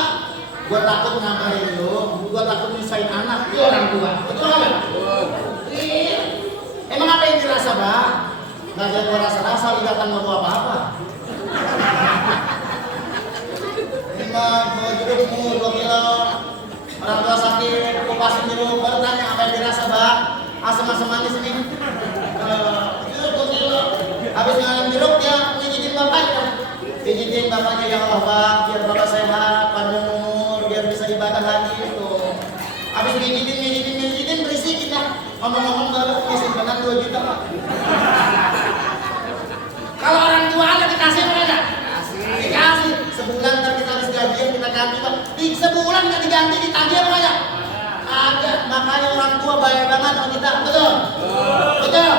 Gua takut ngabarin lu, gua takut nyusahin anak. Itu orang tua. Betul nggak? Iya. Emang apa yang dirasa bang? Nggak ada gua rasa-rasa, lu datang gak bawa apa-apa. Ini mah gua jeruk umur 2 kilo. Orang tua sakit, kupasin jeruk, baru tanya apa yang dirasa bang? Asam-asam manis ini. Jeruk 2 kilo. Habis ngalim jeruk dia ngijitin bapaknya. Pijitin bapaknya, ya Allah bang, biar bapak sehat, panjang umur, biar bisa ibadah lagi itu. Habis ngijitin berisikin lah. Ngomong-ngomong baru simpenan 2 juta pak. Kalau orang tua ada dikasih apa enggak? Dikasih. Sebulan ntar kita habis gajian kita ganti pak. Di sebulan nggak diganti ditagih apa enggak? Ada. Makanya orang tua bayar banget sama kita. Betul? Betul?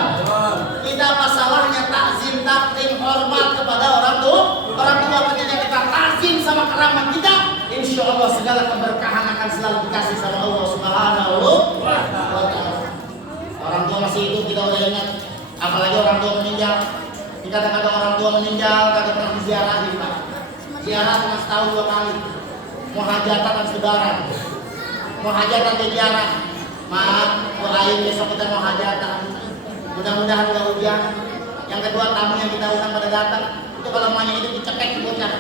Kita apa salahnya takzim, takrim, hormat kepada orang tua? Orang tua ketika kita takzim sama keramat kita, insya Allah segala keberkahan akan selalu dikasih sama Allah Subhanahu wa Ta'ala. Orang tua masih hidup kita udah ingat, apalagi orang tua meninggal. Kita kadang-kadang orang tua meninggal kagak pernah diziarahin pak. Ziarah cuma setahun 2 kali. Mau hajatan dan lebaran. Mau hajatan dan ziarah. Maaf, doain besok kita mau hajatan. Mudah-mudahan gak hujan. Yang kedua tamu yang kita undang pada datang. Itu kalau emaknya itu dicekek di bocah.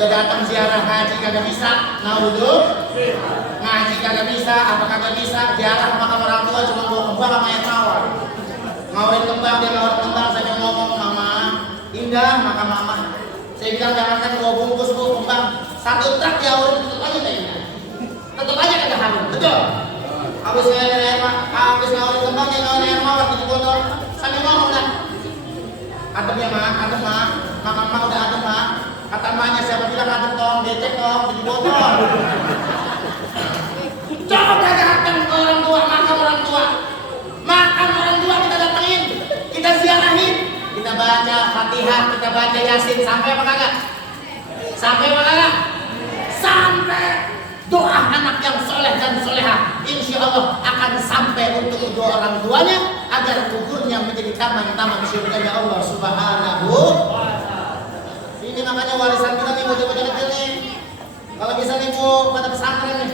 Udah datang ziarah ngaji kagak bisa. Ngaji kagak bisa, apa kagak bisa. Ziarah makam orang tua cuma bawa kembang sama air tawar. Ngaurin kembang, dia ngaurin kembang. Saya ngomong, mama indah makam mama. Saya bilang jangankan 2 bungkus bu kembang, 1 truk diaurin tetep aja tak indah. Tetep aja kagak harum, betul? Habis ngaurin kembang, dia ngaurin air mawar di botol. Sambil ngomong dah, adem ya mak, adem mak, makam mak udah adem mak. Kata emaknya siapa bilang adem tong, decek tong, di botol. Coba datang ke orang tua, makam orang tua. Makam orang tua kita datengin, kita ziarahin, kita baca Fatihah, kita baca Yasin, sampai apa kagak? Sampai apa kagak? Sampai doa anak yang soleh dan soleha, insya Allah akan sampai untuk kedua orang tuanya agar kuburnya menjadi taman-taman surganya Allah Subhanahu. Ini makanya warisan kita nih bocah-bocah kecil nih. Kalau bisa nih bu pada pesantren nih.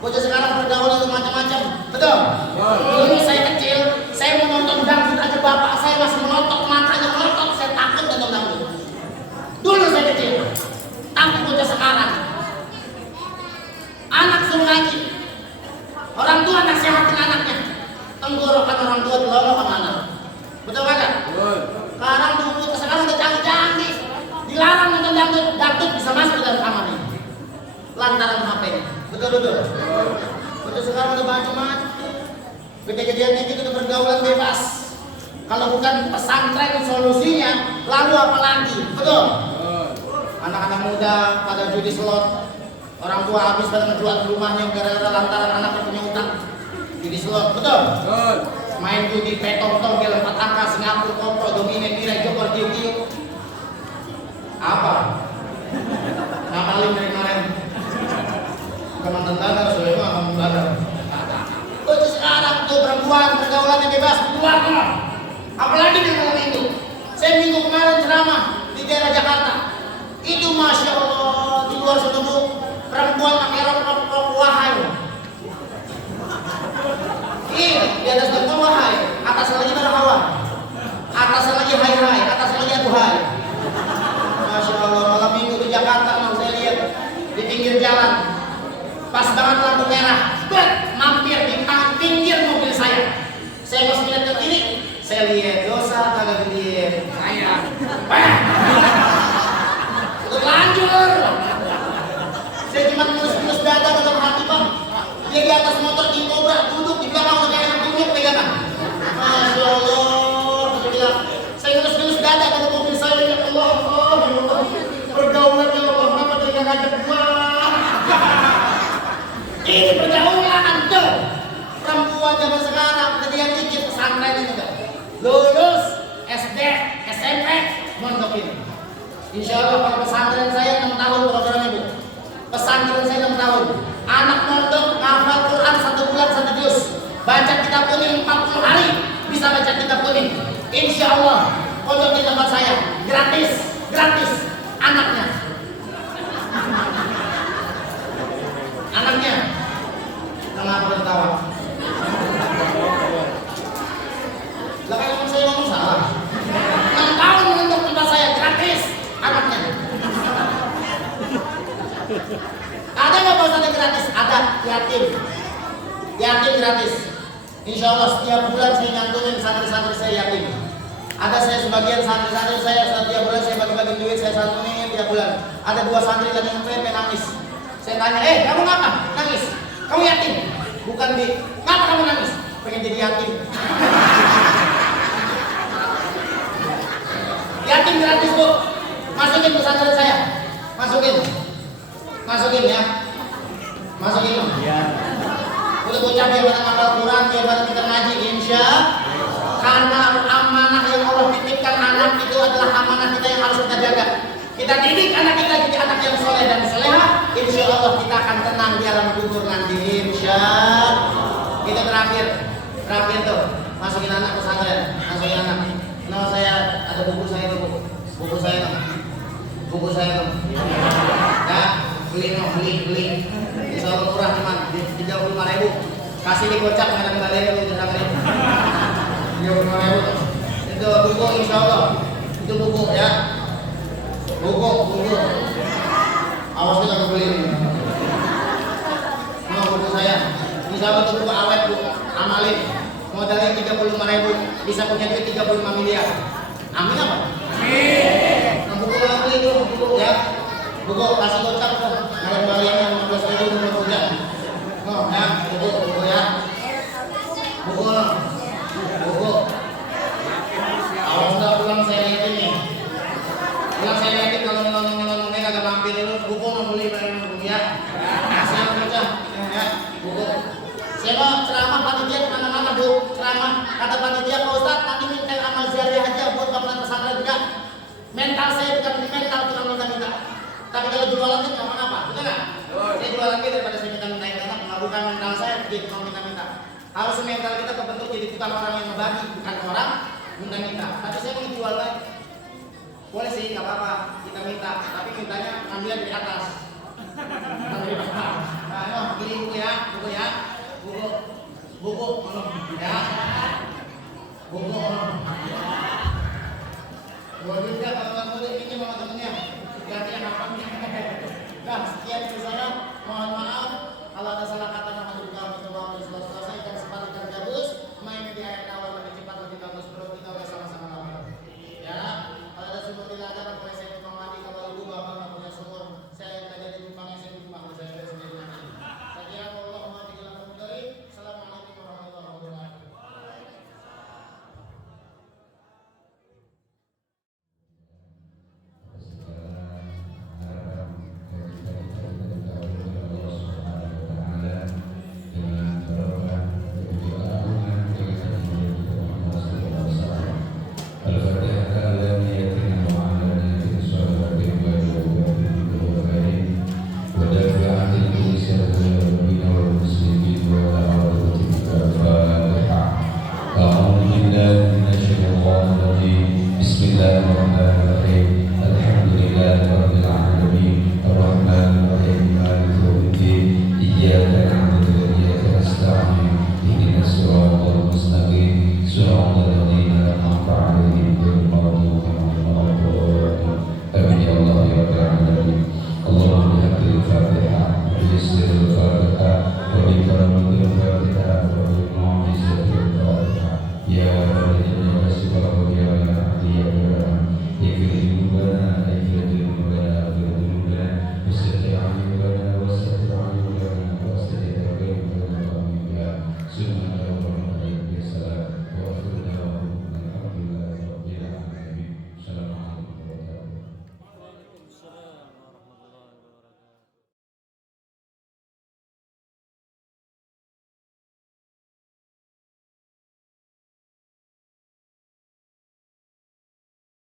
Bocah sekarang bergaul itu macam-macam, betul? Dulu saya kecil, saya mau nonton dangdut aja bapak saya masih melotot, matanya melotot, saya takut nonton dangdut. Dulu saya kecil, tapi bocah sekarang, anak suruh ngaji, orang tua nasihatin anaknya, tenggorokan orang tua dilolok sama anak, betul kagak? Sekarang dulu, sekarang udah canggih-canggih, dilarang nonton dangdut bisa masuk ke dalam kamar ini, lantaran HP-nya. Betul. Betul sekarang udah macam-macam. Kejadian itu udah pergaulan bebas. Kalau bukan pesantren solusinya, lalu apa lagi? Betul. Anak-anak muda pada judi slot. Orang tua habis pada menjual rumahnya gara-gara lantaran anaknya punya utang. Judi slot, betul. Main judi petong gel 4 angka Singapura kopro domine nilai jokor tiu. Apa? Ngamalin dari kemarin. Kemantan tanah, soalnya akan belajar. Sekarang tuh perempuan berkembang, pergaulannya bebas, keluarga. Apalagi di malam itu. Saya minggu kemarin ceramah di daerah Jakarta. Itu masya Allah di luar sana bu, perempuan pakai rok wahai. Iya, di atas rok wahai, atas lagi marhaban, atas lagi hai, atas lagi aduhai. Masya Allah malam minggu di Jakarta, saya lihat di pinggir jalan, pas banget lampu merah, mampir di pinggir mobil saya. Saya pas lihat ke kiri, saya lihat dosa kagak gede. Saya, lanjut. Saya cuma mulus-mulus dada dalam hati bang. Dia di atas motor di Cobra, duduk di belakang udah kayak anak kunyit pegangan. Masya Allah. Saya mulus-mulus dada dalam mobil saya. Ya Allah, pergaulan ya Allah. Kenapa dia nggak ngajak gua? Ini pergaulan tuh. Perempuan zaman sekarang ketika dikit pesantren itu kan. Lulus SD, SMP, mondok ini. Insya Allah kalau pesantren saya 6 tahun programnya bu. Pesantren saya 6 tahun. Anak mondok ngafal Quran 1 bulan 1 juz. Baca kitab kuning 40 hari bisa baca kitab kuning. Insya Allah pondok di tempat saya gratis, gratis. Anaknya, anaknya. Kenapa tertawa? Lah kalau saya ngomong salah. 6 tahun mondok tempat saya gratis. Anaknya ada nggak pausan yang gratis? Ada, yatim gratis. Insya Allah setiap bulan saya nyantumin santri-santri saya yatim. Ada saya sebagian santri-santri saya setiap bulan saya bagi-bagi duit saya santunin tiap bulan. Ada 2 santri lagi yang nangis. Saya tanya, kamu ngapa nangis? Kamu yatim? Bukan di. Ngapa kamu nangis? Pengen jadi yatim. Yatim gratis bu. Masukin pesantren saya, masukin ya, masukin. Udah bocah biar pada ngapal Quran, biar pada kita ngaji, insya. Karena amanah yang Allah titipkan anak itu adalah amanah kita yang harus kita jaga. Kita didik anak kita jadi anak yang soleh dan soleha, insya Allah kita akan tenang di alam kubur nanti, insya. Kita terakhir tuh, masukin anak pesantren, masukin anak. Nama saya ada buku saya tuh, buku saya tuh. Ya, beli. Insya Allah murah cuman 35.000. Kasih di gocap nggak ada kembalian lu jangan beli. 35.000 tuh. Itu buku insya Allah. Itu buku ya. Buku. Awas kita nggak beli. Mau buku saya. Insya Allah itu buku awet bu. Amalin. Modalnya 35.000 bisa punya duit 35 miliar. Amin apa? Buku lagi itu buku ya. Buku kasih gocap tuh. Kalau kembaliannya 15.000 untuk hujan. Oh ya, buku ya. Buku. Awas nggak pulang saya lihat ini. Pulang saya lihat kalau nyelonongnya kagak mampir itu buku mau beli barang ya. Kasih gocap ya. Buku. Saya mau ceramah panitia kemana-mana bu. Ceramah kata panitia Pak Ustadz nanti minta amal jariah aja buat bangunan pesantren juga. Mental saya bukan mental tukang minta-minta. Tapi kalau jualan itu nggak apa-apa, betul nggak? Saya jualan gitu daripada saya minta-minta karena bukan mental saya jadi tukang minta-minta. Harus mental kita kebentuk jadi tukang orang yang membagi, bukan orang minta-minta. Tapi saya mau jual baik. Boleh sih, nggak apa-apa kita minta, tapi mintanya ambil dari atas. Nah, beli buku ya, buku ya. Buku ya. Buku. Gua juga kalau nggak boleh ini sama temennya. Gantian apa nih? Nah, sekian dari saya. Mohon maaf kalau ada salah kata nama juga minta maaf dari selesai dan sebaliknya gabus. Main di ayat awal lebih cepat lebih bagus bro kita udah sama-sama lama. Ya, kalau ada sumber dilakukan boleh saya tumpang mandi kalau ibu bapak nggak punya sumur. Saya nggak jadi tumpangnya saya di rumah saya sendiri. Saya kira Allah mau dari. Assalamualaikum warahmatullahi wabarakatuh. Dengan Bismillahirrahmanirrahim. Alhamdulillahirabbil alamin. Arrahmanirrahim. Maliki yaumiddin. Iyyaka na'budu wa iyyaka nasta'in. Ihdinas siratal mustaqim. Siratal ladzina an'amta 'alaihim ghairil maghdubi 'alaihim waladdallin. Amin ya Allah ya rabbal alamin. Allahumma bihaqqil Fatihah wa bismillahil Fatihah wa bi karamil Fatihah wa bi mu'jizatil Fatihah. Ya Rabbi ya Subhanahu ya Rabbi ya Rahman. Ighfir lana ighfir lana ighfir lana wastir 'alaina wastir 'alaina wastir 'alaina ya Subhanahu